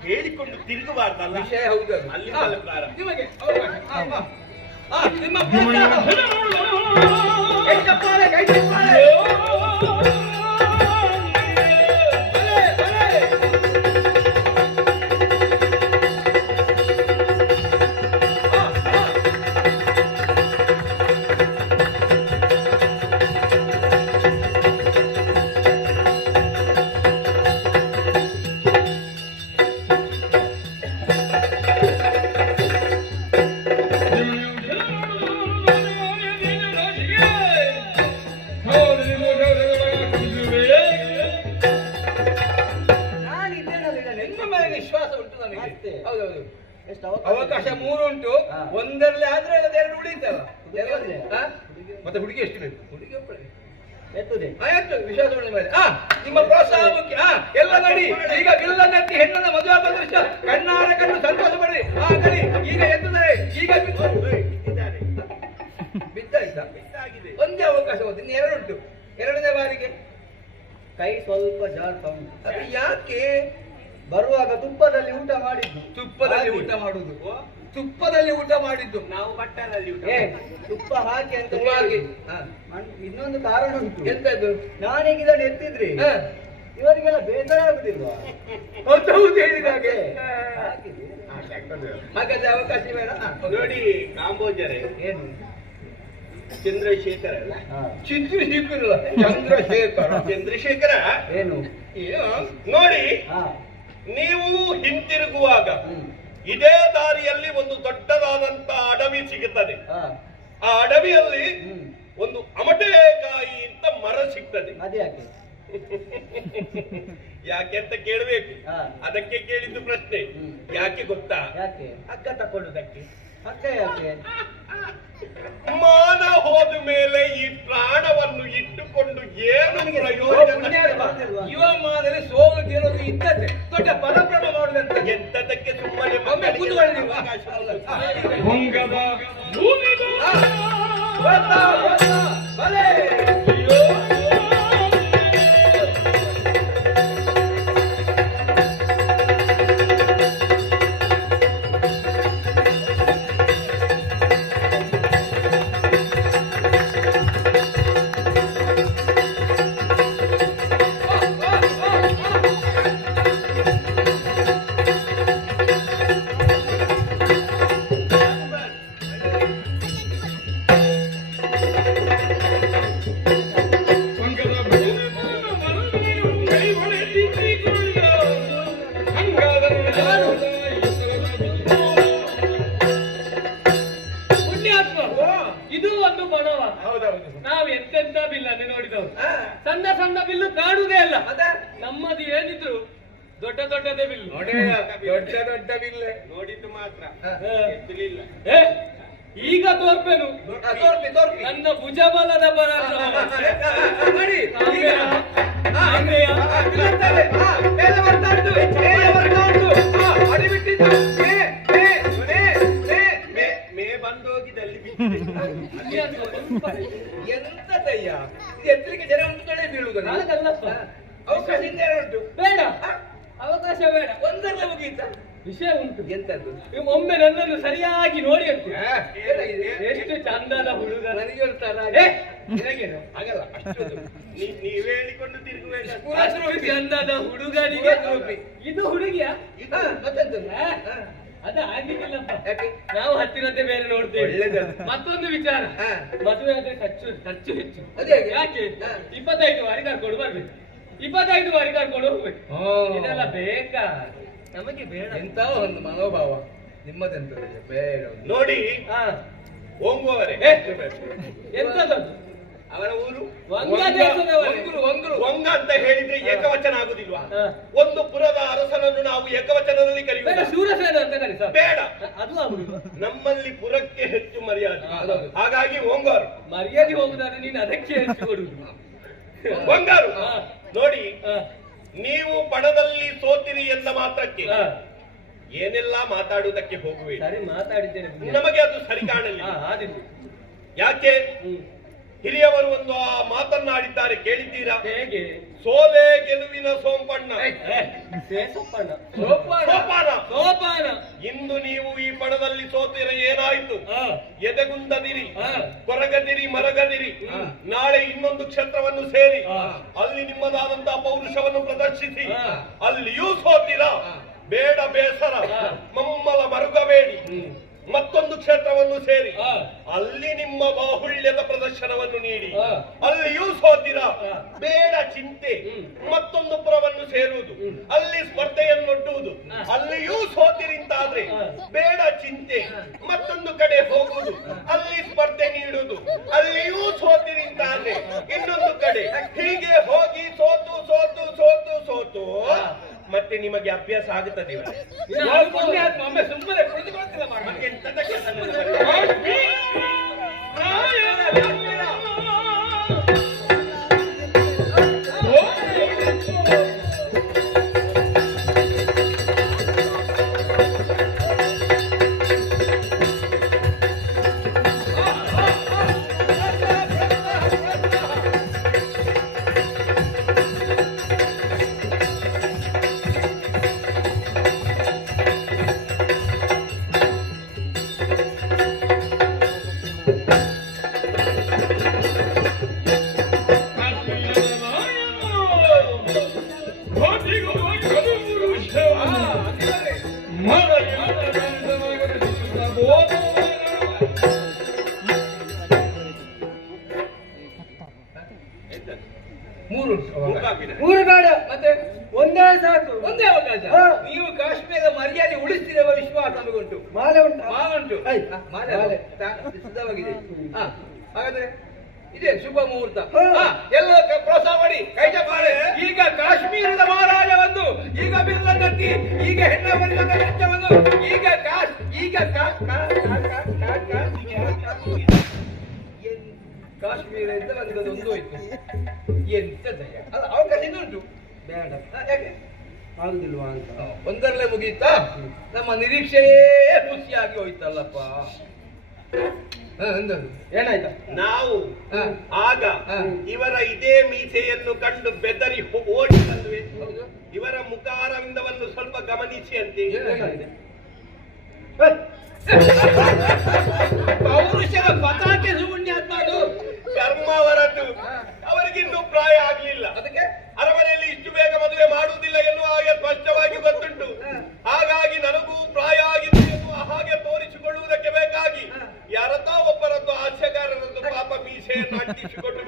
ಹೇಳಿಕೊಂಡು ತಿರುಗಬಾರ್ದಲ್ಲ. ವಿಷಯ ಹೌದು. ಅಲ್ಲಿಂದಲೇ ಪ್ರಾರಂಭ. ನಿಮಗೆ ಅವಕಾಶ. ನಿಮ್ಮ ಕೈ ತಪ್ಪಾಳೆ, ಕೈ ತಪ್ಪಾಳೆ. ವಿಶ್ವಾಸ ಉಂಟು ನನಗೆ. ಹೌದೌದು. ಅವಕಾಶ 3 ಉಂಟು. ಒಂದರಲ್ಲಿ ಆದ್ರೆ ಅದೆರಡು ಉಳಿತಲ್ಲ. ಮತ್ತೆ ಹುಡುಗಿ ಎಷ್ಟು ಬೇಕು? ಹುಡುಗಿ ಒಬ್ಬಳೆ. ಆಯ್ತು, ವಿಶ್ವಾಸ ಉಳಿದ ಮೇಲೆ ನಿಮ್ಮ ಪ್ರೋತ್ಸಾಹ ಮುಖ್ಯ. ಎಲ್ಲ ನೋಡಿ, ಈಗ ಬಿಲ್ಲನ್ನೆತ್ತಿ ಹೆಣ್ಣನ್ನ ಮದುವೆ ಆಗೋದು ವಿಷಯ. ಕಣ್ಣಾರ ಕಣ್ಣು ಸಂತೋಷ ಪಡಿ. ಕಡಿ ಈಗ ಎತ್ತಿದ್ದಾರೆ. ಈಗ ಬಿದ್ದಾಯ್ತಾ? ಒಂದೇ ಅವಕಾಶ ಹೋದ, ಇನ್ನು 2 ಉಂಟು. 2ನೇ ಬಾರಿಗೆ ಕೈ ಸ್ವಲ್ಪ ಜಾರ್ತಾ ಉಂಟು. ಅದು ಯಾಕೆ? ಬರುವಾಗ ತುಪ್ಪದಲ್ಲಿ ಊಟ ಮಾಡಿದ್ದು. ತುಪ್ಪದಲ್ಲಿ ಊಟ ಮಾಡುದು? ತುಪ್ಪದಲ್ಲಿ ಊಟ ಮಾಡಿದ್ದು ನಾವು ಬಟ್ಟಲಲ್ಲಿ ಊಟ. ತುಪ್ಪ ಹಾಕಿ ಅಂತ ತುಪ್ಪ ಹಾಕಿ. ಇನ್ನೊಂದು ಕಾರಣ ಉಂಟು. ಎಂತದ್ದು? ನಾನೀಗ ಇದನ್ನು ಎತ್ತಿದ್ರಿ ಇವರಿಗೆಲ್ಲ ಬೇಸರ ಆಗುದಿಲ್ವಾ? ಹೌದು, ಹೇಳಿದ ಹಾಗೆ. ಹಾಕಿದೆ. ಹಾಗಾದ್ರೆ ಅವಕಾಶ ಬೇಡ. ನೋಡಿ ಕಾಂಬೋಜರೇ, ಏನು ಚಂದ್ರಶೇಖರ ಅಲ್ಲ, ಚಂದ್ರಶೇಖರ. ಚಂದ್ರಶೇಖರ ಏನು ನೋಡಿ, ಹಾ ನೀವು ಹಿಂತಿರುಗುವಾಗ ಇದೇ ದಾರಿಯಲ್ಲಿ ಒಂದು ದೊಡ್ಡದಾದಂತ ಅಡವಿ ಸಿಗುತ್ತದೆ. ಆ ಅಡವಿಯಲ್ಲಿ ಒಂದು ಅಮಟೆಕಾಯಿ ಅಂತ ಮರ ಸಿಗ್ತದೆ. ಅದೇ ಯಾಕೆ? ಯಾಕೆ ಅಂತ ಕೇಳಬೇಕು. ಅದಕ್ಕೆ ಕೇಳಿದ್ದು ಪ್ರಶ್ನೆ. ಯಾಕೆ ಗೊತ್ತಾ? ಯಾಕೆ? ಹಗ್ಗ ತಕೊಳ್ಳುವುದಕ್ಕೆ. ಹಗ್ಗ ಯಾಕೆ? ಮಾನ ಹೋದ ಮೇಲೆ ಈ ಪ್ರಾಣವನ್ನು ಇಟ್ಟುಕೊಂಡು ಏನು ಪ್ರಯೋಜನ? ಯುವ ಮಾದರಿ ಸೋಲು ಗೆಲುವು ಇದ್ದದ್ದೇ ದೊಡ್ಡ ಪರಭ್ರಮ ಮಾಡುದಂತ. ಎಂತದಕ್ಕೆ ಸುಮ್ಮನೆ ಒಮ್ಮೆ ಕೂತ್ಕೊಳ್ಳಿ ನೀವು. ಭಲೆ. ಇದು ಒಂದು ಬಣವ. ಹೌದೌದು. ನಾವು ಎಂತೆಂತ ಬಿಲ್ಲನ್ನು ನೋಡಿದವು. ಸಣ್ಣ ಸಣ್ಣ ಬಿಲ್ಲು ಕಾಣುವುದೇ ಅಲ್ಲ. ನಮ್ಮದು ಏನಿದ್ರು ದೊಡ್ಡ ದೊಡ್ಡದೇ ಬಿಲ್ಲು. ನೋಡಿ, ದೊಡ್ಡ ದೊಡ್ಡ ಬಿಲ್ಲೆ ನೋಡಿದ್ದು ಮಾತ್ರ ಎತ್ತಲಿಲ್ಲ. ಈಗ ತೋರ್ಪೇನು ತೋರ್ಪಿ ತೋರ್ಪಿ. ನನ್ನ ಭುಜಬಲದ ಪರಾಕ್ರಮ. ನೋಡಿ, ಆಂಗ್ಲೇಯ. ಮೇಲೆ ಬರ್ತಾ ಉಂಟು, ಮೇಲೆ ಬರ್ತಾ ಉಂಟು. ಅಡಿಬಿಟ್ಟಿದ್ದು ಮೇ ಬಂದೋಗಿದಲ್ಲಿ ಎಂತದಯ್ಯ ಇದು? ಎತ್ತಲಿಕ್ಕೆ ಜನ ಒಂದು ಕಡೆ ಬೀಳುವುದಲ್ಲ. ಹಾಗಲ್ಲಪ್ಪ. ಅವಕಾಶ ಇನ್ನೇನು ಉಂಟು? ಬೇಡ, ಅವಕಾಶ ಬೇಡ. ಒಂದರಲ್ಲೇ ಮುಗೀತ. ವಿಷಯ ಉಂಟು. ಎಂತದ್ದು? ಒಮ್ಮೆ ನನ್ನನ್ನು ಸರಿಯಾಗಿ ನೋಡಿ ಅಂತ. ಏನಾಗಿದೆ? ಎಷ್ಟು ಚಂದದ ಹುಡುಗ. ನನಗೆ ಒಂದು ತರ ನಿನಗೇನು? ಆಗಲ್ಲ ಅಷ್ಟು. ನೀವೇ ಹೇಳಿಕೊಂಡು ತಿರುಗಬೇಡ. ಅಷ್ಟು ಚಂದದ ಹುಡುಗನಿಗೆ ಇದು ಹುಡುಗಿಯ ಮತ್ತೆಂತದ್ದು? ಅದ ಆಗ್ಲಿಕ್ಕಿಲ್ಲಪ್ಪ. ಯಾಕೆ? ನಾವು ಹತ್ತಿರತೆ ಬೇರೆ ನೋಡ್ತೇವೆ. ಒಳ್ಳೆದದು. ಮತ್ತೊಂದು ವಿಚಾರ, ಮದುವೆ ಆದ್ರೆ ಖರ್ಚು ಹೆಚ್ಚು. ಅದೇ ಯಾಕೆ? 25 ಬಾರಿ ಕರ್ಕೊಂಡು ಬರ್ಬೇಕು, 25 ಬಾರಿ ಕರ್ಕೊಂಡು ಹೋಗ್ಬೇಕು. ಇದೆಲ್ಲ ಬೇಕಾ? ನಮಗೆ ಬೇಡ. ಎಂತ ಒಂದು ಮನೋಭಾವ ನಿಮ್ಮದೆಂತದ್ದು? ಬೇಡ. ನೋಡಿ, ಹಾ, ಹೋಗುವವರೇ ಎಂತದದು? ಅವರ ಊರು ವಂಗ ದೇಶದವರೇ. ವಂಗ ಅಂತ ಹೇಳಿದ್ರೆ ಏಕವಚನ ಆಗುದಿಲ್ವಾ? ಒಂದು ಪುರದ ಅರಸನನ್ನು ನಾವು ಏಕವಚನದಲ್ಲಿ ಬೇಡ, ಕರೆಯುವುದು ಶೂರಸೇನ ಅಂತ ಕರಿ ಸರ್. ಬೇಡ. ಅದು ಆಗುದಿಲ್ಲ. ನಮ್ಮಲ್ಲಿ ಪುರಕ್ಕೆ ಹೆಚ್ಚು ಮರ್ಯಾದೆ. ಹಾಗಾಗಿ ವಂಗಾರು. ಮರ್ಯಾದೆ ಹೋಗುದಾದ್ರೆ ನೀನು ಅದಕ್ಕೆ ಹೆಚ್ಚು ಕೊಡುದು. ವಂಗಾರು ನೋಡಿ, ನೀವು ಬಣದಲ್ಲಿ ಸೋತಿರಿ ಎಂದ ಮಾತ್ರಕ್ಕೆ ಏನೆಲ್ಲ ಮಾತಾಡುವುದಕ್ಕೆ ಹೋಗುವೆ. ಸರಿ ಮಾತಾಡಿದ್ದೇನೆ, ನಮಗೆ ಅದು ಸರಿ ಕಾಣಲಿಲ್ಲ. ಆದಿತ್ತು. ಯಾಕೆ? ಹಿರಿಯವರು ಒಂದು ಆ ಮಾತನ್ನಾಡಿದ್ದಾರೆ, ಕೇಳಿದ್ದೀರಾ? ಹೇಗೆ? ಸೋಲೆ ಗೆಲುವಿನ ಸೋಂಪಣ್ಣ. ಸೋಪಾನ. ಇಂದು ನೀವು ಈ ಪಣದಲ್ಲಿ ಸೋತಿರ ಏನಾಯ್ತು? ಎದೆಗುಂದದಿರಿ, ಕೊರಗದಿರಿ, ಮರಗದಿರಿ. ನಾಳೆ ಇನ್ನೊಂದು ಕ್ಷೇತ್ರವನ್ನು ಸೇರಿ ಅಲ್ಲಿ ನಿಮ್ಮದಾದಂತಹ ಪೌರುಷವನ್ನು ಪ್ರದರ್ಶಿಸಿ ಅಲ್ಲಿಯೂ ಸೋತಿರ. ಬೇಡ ಬೇಸರ, ಮಮ್ಮಲ ಮರುಗಬೇಡಿ. ಮತ್ತೊಂದು ಕ್ಷೇತ್ರವನ್ನು ಸೇರಿ ಅಲ್ಲಿ ನಿಮ್ಮ ಬಾಹುಳ್ಯದ ಪ್ರದರ್ಶನವನ್ನು ನೀಡಿ ಅಲ್ಲಿಯೂ ಸೋತಿರ. ಬೇಡ ಚಿಂತೆ, ಮತ್ತೊಂದು ಪುರವನ್ನು ಸೇರುವುದು, ಅಲ್ಲಿ ಸ್ಪರ್ಧೆಯನ್ನೊಡ್ಡುವುದು, ಅಲ್ಲಿಯೂ ಸೋತಿರಿಂತಾದ್ರೆ ಬೇಡ ಚಿಂತೆ, ಮತ್ತೊಂದು ಕಡೆ ಹೋಗುವುದು, ಅಲ್ಲಿ ಸ್ಪರ್ಧೆ ನೀಡುವುದು, ಅಲ್ಲಿಯೂ ಸೋತಿರಿಂತಾದ್ರೆ ಇನ್ನೊಂದು ಕಡೆ. ಹೀಗೆ ಹೋಗಿ ಸೋತು ಸೋತು ಸೋತು ಸೋತು ಮತ್ತೆ ನಿಮಗೆ ಅಭ್ಯಾಸ ಆಗುತ್ತದೆ. ಸುಮ್ಮನೆ ಕುಳಿತುಕೊಳ್ತಿಲ್ಲ ಮೂರು ಬೇಡ, ಮತ್ತೆ ಒಂದೇ ಸಾಕು. ಒಂದೇ ಅವಕಾಶ. ನೀವು ಕಾಶ್ಮೀರ ಮರ್ಯಾದೆ ಉಳಿಸ್ತಿರುವ ವಿಶ್ವಾಸ ನಮಗುಂಟು. ಮಾಲೆ ಉಂಟು, ಮಾಲೆ ಉಂಟು. ಮಾಲೆ ಸಿದ್ಧವಾಗಿದೆ. ಹಾಗಾದ್ರೆ ಇದೆ ಶುಭ ಮುಹೂರ್ತ. ಎಲ್ಲ ಪ್ರೋತ್ಸಾಹ ಮಾಡಿ, ಕೈ ಚಪ್ಪಾಳೆ. ಈಗ ಕಾಶ್ಮೀರದ ಮಹಾರಾಜವನ್ನು, ಈಗ ಬಿಲ್ಲ ಗಟ್ಟಿ, ಈಗ ಹೆಣ್ಣ ಬರಿದ ವೆಚ್ಚವನ್ನು, ಈಗ ಕಾಶ್ಮೀರದಿಂದ ಬಂದದೊಂದು ಹೋಯ್ತು. ಎಂತ ದಯ ಅಲ್ಲ, ಅವಕಾಶ ಇನ್ನುಂಟು. ಬೇಡ, ಯಾಕೆ ಆಗುದಿಲ್ವಾ ಅಂತ ಒಂದರಲ್ಲೇ ಮುಗೀತಾ? ನಮ್ಮ ನಿರೀಕ್ಷೆಯೇ ಖುಷಿಯಾಗಿ ಹೋಯ್ತಲ್ಲಪ್ಪ. ಏನಾಯ್ತಾ? ನಾವು ಆಗ ಇವರ ಇದೇ ಮೀಸೆಯನ್ನು ಕಂಡು ಬೆದರಿ ಓಡಿ ಬಂದ್ವಿ. ಇವರ ಮುಖಾರವಿಂದವನ್ನು ಸ್ವಲ್ಪ ಗಮನಿಸಿ ಅಂತೆ. ಪೌರುಷರ ಪತಾಕೆ ಸುಗುಣ್ಯಾತ್ಮ ಅದು. ಕರ್ಮ ಅವರದ್ದು. ಅವರಿಗಿನ್ನೂ ಪ್ರಾಯ ಆಗ್ಲಿಲ್ಲ. ಅದಕ್ಕೆ ಅರಮನೆಯಲ್ಲಿ ಇಷ್ಟು ಬೇಗ ಮದುವೆ ಮಾಡುವುದಿಲ್ಲ ಎನ್ನುವ ಹಾಗೆ ಸ್ಪಷ್ಟವಾಗಿ ಗೊತ್ತುಂಟು. ಹಾಗಾಗಿ ನನಗೂ ಪ್ರಾಯ ಆಗಿದೆ ಎನ್ನುವ ಹಾಗೆ ತೋರಿಸಿಕೊಳ್ಳುವುದಕ್ಕೆ ಬೇಕಾಗಿ ಯಾರದ್ದೋ ಒಬ್ಬರದ್ದು ಹಾಸ್ಯಗಾರರದ್ದು ಪಾಪ ಮೀಸೆಯನ್ನು ಅಂಟಿಸಿಕೊಂಡು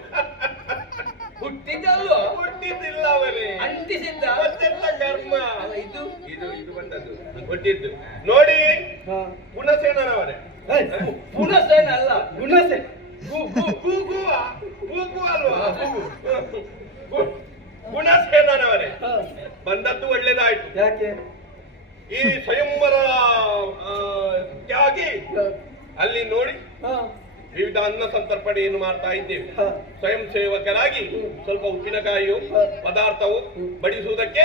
ಹುಟ್ಟಿದ್ದಲ್ವ? ಹುಟ್ಟಿದ್ದಿಲ್ಲ ಅವರೇ, ಅಂಟಿಸಿದ್ದ. ಮತ್ತೆಂತ ಕರ್ಮ. ಇದು ಇದು ಬಂದದ್ದು ಹುಟ್ಟಿದ್ದು ನೋಡಿ. ಪುನಸೇನವರೇ, ಪುನಸೇನ ಅಲ್ಲ, ಗುಣಸೆ. ಕೂಗು ಅಲ್ವಾ? ಪುನಸೇನವರೇ ಬಂದದ್ದು ಒಳ್ಳೇದಾಯ್ತು. ಯಾಕೆ? ಈ ಸ್ವಯಂವರ ತ್ಯಾಗಿ ಅಲ್ಲಿ ನೋಡಿ ವಿವಿಧ ಅನ್ನ ಸಂತರ್ಪಣೆಯನ್ನು ಮಾಡ್ತಾ ಇದ್ದೇವೆ. ಸ್ವಯಂ ಸೇವಕರಾಗಿ ಸ್ವಲ್ಪ ಉಪ್ಪಿನಕಾಯಿಯು ಪದಾರ್ಥವು ಬಡಿಸುವುದಕ್ಕೆ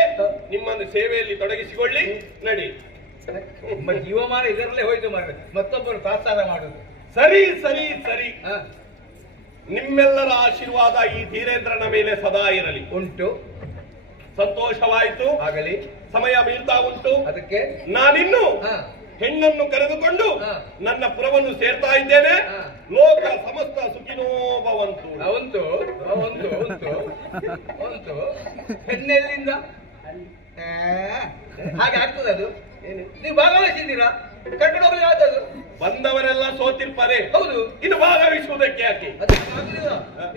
ನಿಮ್ಮನ್ನು ಸೇವೆಯಲ್ಲಿ ತೊಡಗಿಸಿಕೊಳ್ಳಿ. ನಡಿ. ಜೀವಮಾನ ಇದರಲ್ಲೇ ಹೋಯ್ತು ಮಾಡ, ಮತ್ತೊಬ್ಬರು ತಾತ್ಸಾರ ಮಾಡುದು. ಸರಿ ಸರಿ ಸರಿ. ನಿಮ್ಮೆಲ್ಲರ ಆಶೀರ್ವಾದ ಈ ಧೀರೇಂದ್ರನ ಮೇಲೆ ಸದಾ ಇರಲಿ. ಉಂಟು. ಸಂತೋಷವಾಯಿತು. ಆಗಲಿ. ಸಮಯ ಮೀಳ್ತಾ ಉಂಟು. ಅದಕ್ಕೆ ನಾನಿನ್ನು ಹೆಣ್ಣನ್ನು ಕರೆದುಕೊಂಡು ನನ್ನ ಪುರವನ್ನು ಸೇರ್ತಾ ಇದ್ದೇನೆ. ಲೋಕ ಸಮಸ್ತ ಸುಖಿನೋಭವಂತು. ಅವಂತು ಅವಂತು ಅವಂತು ಅವಂತು ಹೆಣ್ಣೆಲ್ಲಿಂದ ಹಾಗೆ ಆಗ್ತದೆ ಅದು. ನೀವು ಭಾಗವಹಿಸಿದ್ದೀರಾ? ಕರ್ಕೊಂಡು ಹೋಗ್ಲಿ ಯಾವ್ದದು? ಬಂದವರೆಲ್ಲ ಸೋತಿರ್ತಾರೆ. ಹೌದು. ಇನ್ನು ಭಾಗವಹಿಸುವುದಕ್ಕೆ ಯಾಕೆ?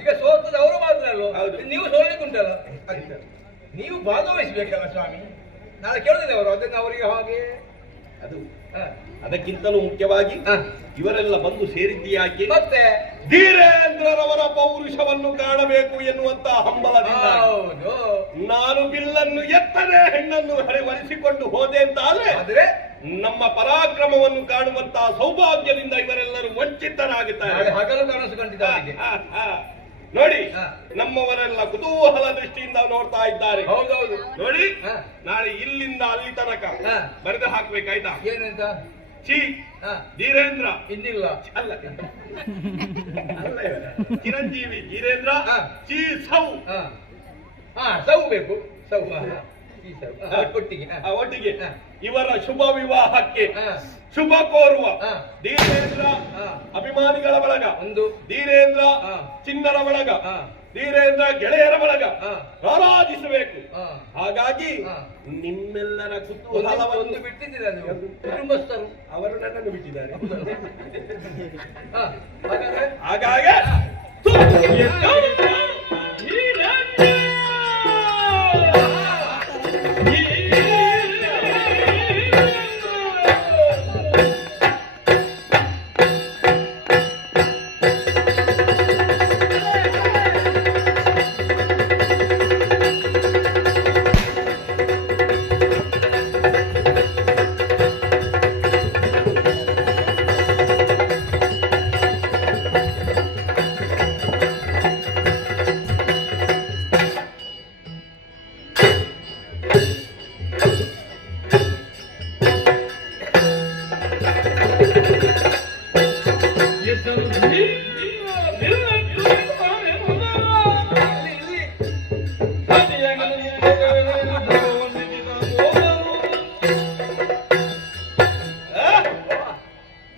ಈಗ ಸೋತದ ಅವರು ಮಾತ್ರ ಅಲ್ವ? ಹೌದು. ನೀವು ಸೋಲಿಕ್ಕುಂಟಲ್ಲ, ನೀವು ಭಾಗವಹಿಸ್ಬೇಕಲ್ಲ ಸ್ವಾಮಿ. ನಾಳೆ ಕೇಳುದಿಲ್ಲ ಅವರು ಅದನ್ನ ಅವರಿಗೆ ಹಾಗೆ. ಅದು ಅದಕ್ಕಿಂತಲೂ ಮುಖ್ಯವಾಗಿ ಇವರೆಲ್ಲ ಬಂದು ಸೇರಿದ್ದೀಯಾಕೆ? ಮತ್ತೆ ಧೀರೇಂದ್ರರವರ ಪೌರುಷವನ್ನು ಕಾಣಬೇಕು ಎನ್ನುವಂತ ಹಂಬಲದಿಂದ ಹೌದು. ನಾನು ಬಿಲ್ಲನ್ನು ಎತ್ತದೆ ಹೆಣ್ಣನ್ನು ಹೊರಿಸಿಕೊಂಡು ಹೋದೆ ಅಂತ ಆದ್ರೆ ನಮ್ಮ ಪರಾಕ್ರಮವನ್ನು ಕಾಣುವಂತಹ ಸೌಭಾಗ್ಯದಿಂದ ಇವರೆಲ್ಲರೂ ವಂಚಿತರಾಗುತ್ತಾರೆ. ಹಗಲು ಕನಸು ಕಂಡಿದ್ದಾರೆ. ನೋಡಿ ಹಾ. ನಮ್ಮವರೆಲ್ಲ ಕುತೂಹಲ ದೃಷ್ಟಿಯಿಂದ ನೋಡ್ತಾ ಇದ್ದಾರೆ. ಹೌದೌದು. ನೋಡಿ ಹಾ. ನಾಳೆ ಇಲ್ಲಿಂದ ಅಲ್ಲಿ ತನಕ ಹಾ. ಬರೆದು ಹಾಕ್ಬೇಕಾಯ್ತಾ? ಏನಂತ? ಚಿ ಹಾ. ಧೀರೇಂದ್ರ ಇನ್ನಿಲ್ಲ. ಅಲ್ಲ ಅಲ್ಲ ಇವ. ಚಿರಂಜೀವಿ ಧೀರೇಂದ್ರ ಹಾ. ಚಿ ಸೌ ಹಾ ಹಾ ಸೌ ಬೇಕು. ಸೌ ಹಾ, ಹಾ. ಈ ಸೌ. ಹಾ, ಒಟ್ಟಿಗೆ ಹಾ. ಒಟ್ಟಿಗೆ ಹಾ. ಇವರ ಶುಭ ವಿವಾಹಕ್ಕೆ ಹಾ. ಶುಭ ಕೋರುವ ಹಾ. ಧೀರೇಂದ್ರ ಹಾ. ಅಭಿಮಾನಿಗಳ ಬಳಗ, ಒಂದು. ಧೀರೇಂದ್ರ ಹಾ. ಚಿನ್ನರ ಬಳಗ, ಹಾ. ಧೀರೇಂದ್ರ ಗೆಳೆಯರ ಬಳಗ ಹಾ. ರಾರಾಜಿಸಬೇಕು. ಹಾ. ಹಾಗಾಗಿ ಹಾ. ನಿಮ್ಮೆಲ್ಲರ ಒಂದು ಕುತೂಹಲವನ್ನು ಬಿಟ್ಟಿದ್ದೀರಾ ನೀವು ಕುಟುಂಬಸ್ಥರು. ಅವರು ನನ್ನನ್ನು ಬಿಟ್ಟಿದ್ದಾರೆ. ಹಾ, ಹಾಗಾದ್ರೆ ಹಾಗಾಗಿ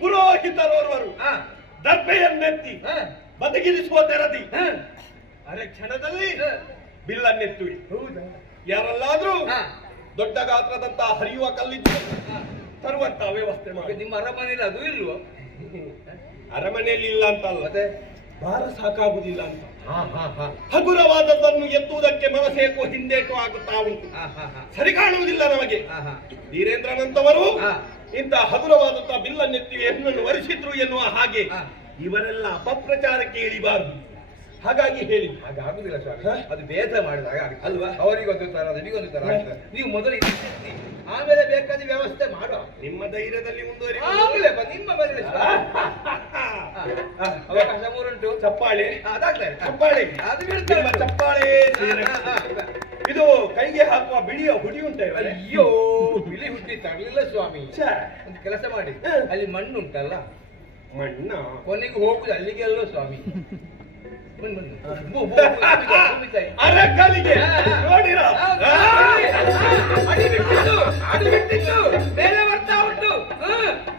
ಪುರೋಹಿತರೋರ್ವರು ಹಾ. ದರ್ಭೆಯನ್ನೆತ್ತಿ ಹಾ. ಬದುಕಿರಿಸುವ ತೆರದಿ ಹಾ. ಅರೆ ಕ್ಷಣದಲ್ಲಿ ಹಾ. ಬಿಲ್ಲನ್ನೆತ್ತುವಿ. ಹೌದಾ? ಯಾರಲ್ಲಾದ್ರೂ ಹಾ. ದೊಡ್ಡ ಗಾತ್ರದಂತಹ ಹರಿಯುವ ಕಲ್ಲಿದ್ದು ಹಾ. ತರುವಂತ ವ್ಯವಸ್ಥೆ ಮಾಡಿ. ನಿಮ್ಮ ಅರಮನೆಯಲ್ಲಿ ಅದು ಇಲ್ವೋ? ಅರಮನೆಯಲ್ಲಿ ಇಲ್ಲ ಅಂತ ಅಲ್ಲ, ಮತ್ತೆ ಭಾರ ಸಾಕಾಗುದಿಲ್ಲ ಅಂತ. ಹಾ ಹಾ ಹಾ ಹಗುರವಾದದ್ದನ್ನು ಎತ್ತುವುದಕ್ಕೆ ಮನಸ್ಸೇಕೋ ಹಿಂದೇಟು ಆಗುತ್ತಾ ಉಂಟು. ಹಾ ಹಾ ಹಾ ಸರಿ ಕಾಣುವುದಿಲ್ಲ ನಮಗೆ. ಹಾ ಹಾ ಧೀರೇಂದ್ರನಂತವರು ಹಾ. ಇಂಥ ಹಗುರವಾದಂತಹ ಬಿಲ್ಲನ್ನೆತ್ತಿ ಹೆಣ್ಣನ್ನು ವರಿಸಿದ್ರು ಎನ್ನುವ ಹಾಗೆ ಹಾ. ಇವರೆಲ್ಲ ಅಪಪ್ರಚಾರಕ್ಕೆ ಇಳಿಬಾರದು. ಹಾಗಾಗಿ ಹೇಳಿದ್ದು. ಹಾಗಾಗುದಿಲ್ಲ ಸ್ವಾಮಿ. ಹಾ? ಅದು ಭೇದ ಮಾಡಿದಾಗ ಆಗುತ್ತೆ. ಅಲ್ವಾ? ಅವರಿಗೊಂದು ತರ ನಿಮಗೊಂದು ತರ ಆಗ್ತದೆ. ನೀವು ಮೊದಲು ಇರಿಸಿ, ಆಮೇಲೆ ಬೇಕಾದ ವ್ಯವಸ್ಥೆ ಮಾಡುವ. ನಿಮ್ಮ ಧೈರ್ಯದಲ್ಲಿ ಮುಂದುವರಿ. ಆಮೇಲೆ ನಿಮ್ಮ ಮೇಲೆ ಅವಕಾಶ ಮೂರುಂಟು. ಚಪ್ಪಾಳೆ ಅದಾಗ್ತದೆ. ಚಪ್ಪಾಳೆ ಅದು ಬಿಡ್ತಾರೆ. ನಿಮ್ಮ ಚಪ್ಪಾಳೆ ಇದು ಕೈಗೆ ಹಾಕುವ ಬಿಳಿಯ ಹುಡಿ ಉಂಟ ಇವರೇ? ಅಯ್ಯೋ ಬಿಳಿ ಹುಟ್ಟಿ ತರಲಿಲ್ಲ ಸ್ವಾಮಿ. ಛೆ, ಒಂದು ಕೆಲಸ ಮಾಡಿ, ಅಲ್ಲಿ ಮಣ್ಣು ಉಂಟಲ್ಲ, ಮಣ್ಣ ಕೊನೆಗೆ ಹೋಗುದು ಅಲ್ಲಿಗೆ ಅಲ್ವ ಸ್ವಾಮಿ. ಬನ್ನಿ, ಬನ್ನಿ. ಭೂಮಿ ತಾಯಿ. ಅರಕಲಿಗೆ ನೋಡಿರ? ಅಡಿ ಬಿಟ್ಟಿದ್ದು ಮೇಲೆ ಬರ್ತಾ ಉಂಟು.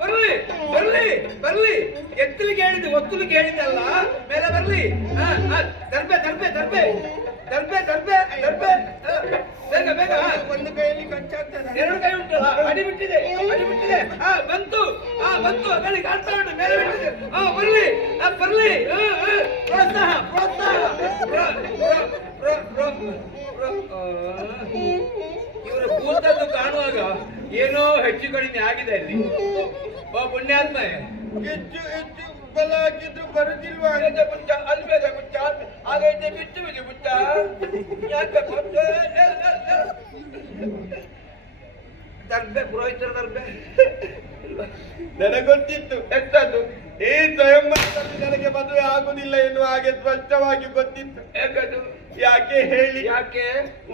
ಬರ್ಲಿ ಬರ್ಲಿ ಬರ್ಲಿ. ಎತ್ತಲಿಗೆ ಹೇಳಿದ್ದು ಒತ್ತಲಿಗೆ ಹೇಳಿದ್ದಲ್ಲ, ಮೇಲೆ ಬರ್ಲಿ. ದರ್ಬೆ ದರ್ಬೆ ದರ್ಬೆ ದರ್ಬೆ ದರ್ಬೆ ದರ್ಬೆ. ಬೇಗ ಬೇಗ. ಒಂದು ಕೈಯಲ್ಲಿ ಕಚ್ಚಾಗ್ತದೆ. ಎರಡು ಕೈ ಉಂಟಲ್ಲ, ಅಡಿ ಬಿಟ್ಟಿದೆ ಅಡಿ ಬಿಟ್ಟಿದೆ. ಬಂತು ಬಂತು. ಅದರಲ್ಲಿ ಕಾಣ್ತಾ ಉಂಟು, ಮೇಲೆ ಬಿಟ್ಟಿದೆ. ಬರ್ಲಿ ಬರ್ಲಿ. ಪ್ರೋತ್ಸಾಹ ಪ್ರೋತ್ಸಾಹ. ಇವರ ಕೂತದ್ದು ಕಾಣುವಾಗ ಏನೋ ಹೆಚ್ಚು ಕಡಿಮೆ ಆಗಿದೆ ಅಲ್ಲಿ. ಪುಣ್ಯಾತ್ಮ ಹೆಚ್ಚು ಹೆಚ್ಚು ಬಲ ಹಾಕಿದ್ರು ಬರುದಿಲ್ವಾ? ಮುಚ್ಚ ಅಲ್ಬೇಕ ಮುಚ್ಚ ಹಾಗೈತೆ ಬಿಟ್ಟು ಬಿಡಿ ಮುಚ್ಚ. ಯಾಕೆ ದರ್ಬೆ ಪುರೋಹಿತರ ದರ್ಬೆ ನನಗೊತ್ತಿತ್ತು. ಎಂತದ್ದು? ಈ ಸ್ವಯಂವರದಲ್ಲಿ ನನಗೆ ಮದುವೆ ಆಗುದಿಲ್ಲ ಎನ್ನುವ ಹಾಗೆ ಸ್ಪಷ್ಟವಾಗಿ ಗೊತ್ತಿತ್ತು. ಯಾಕದು? ಯಾಕೆ ಹೇಳಿ? ಯಾಕೆ?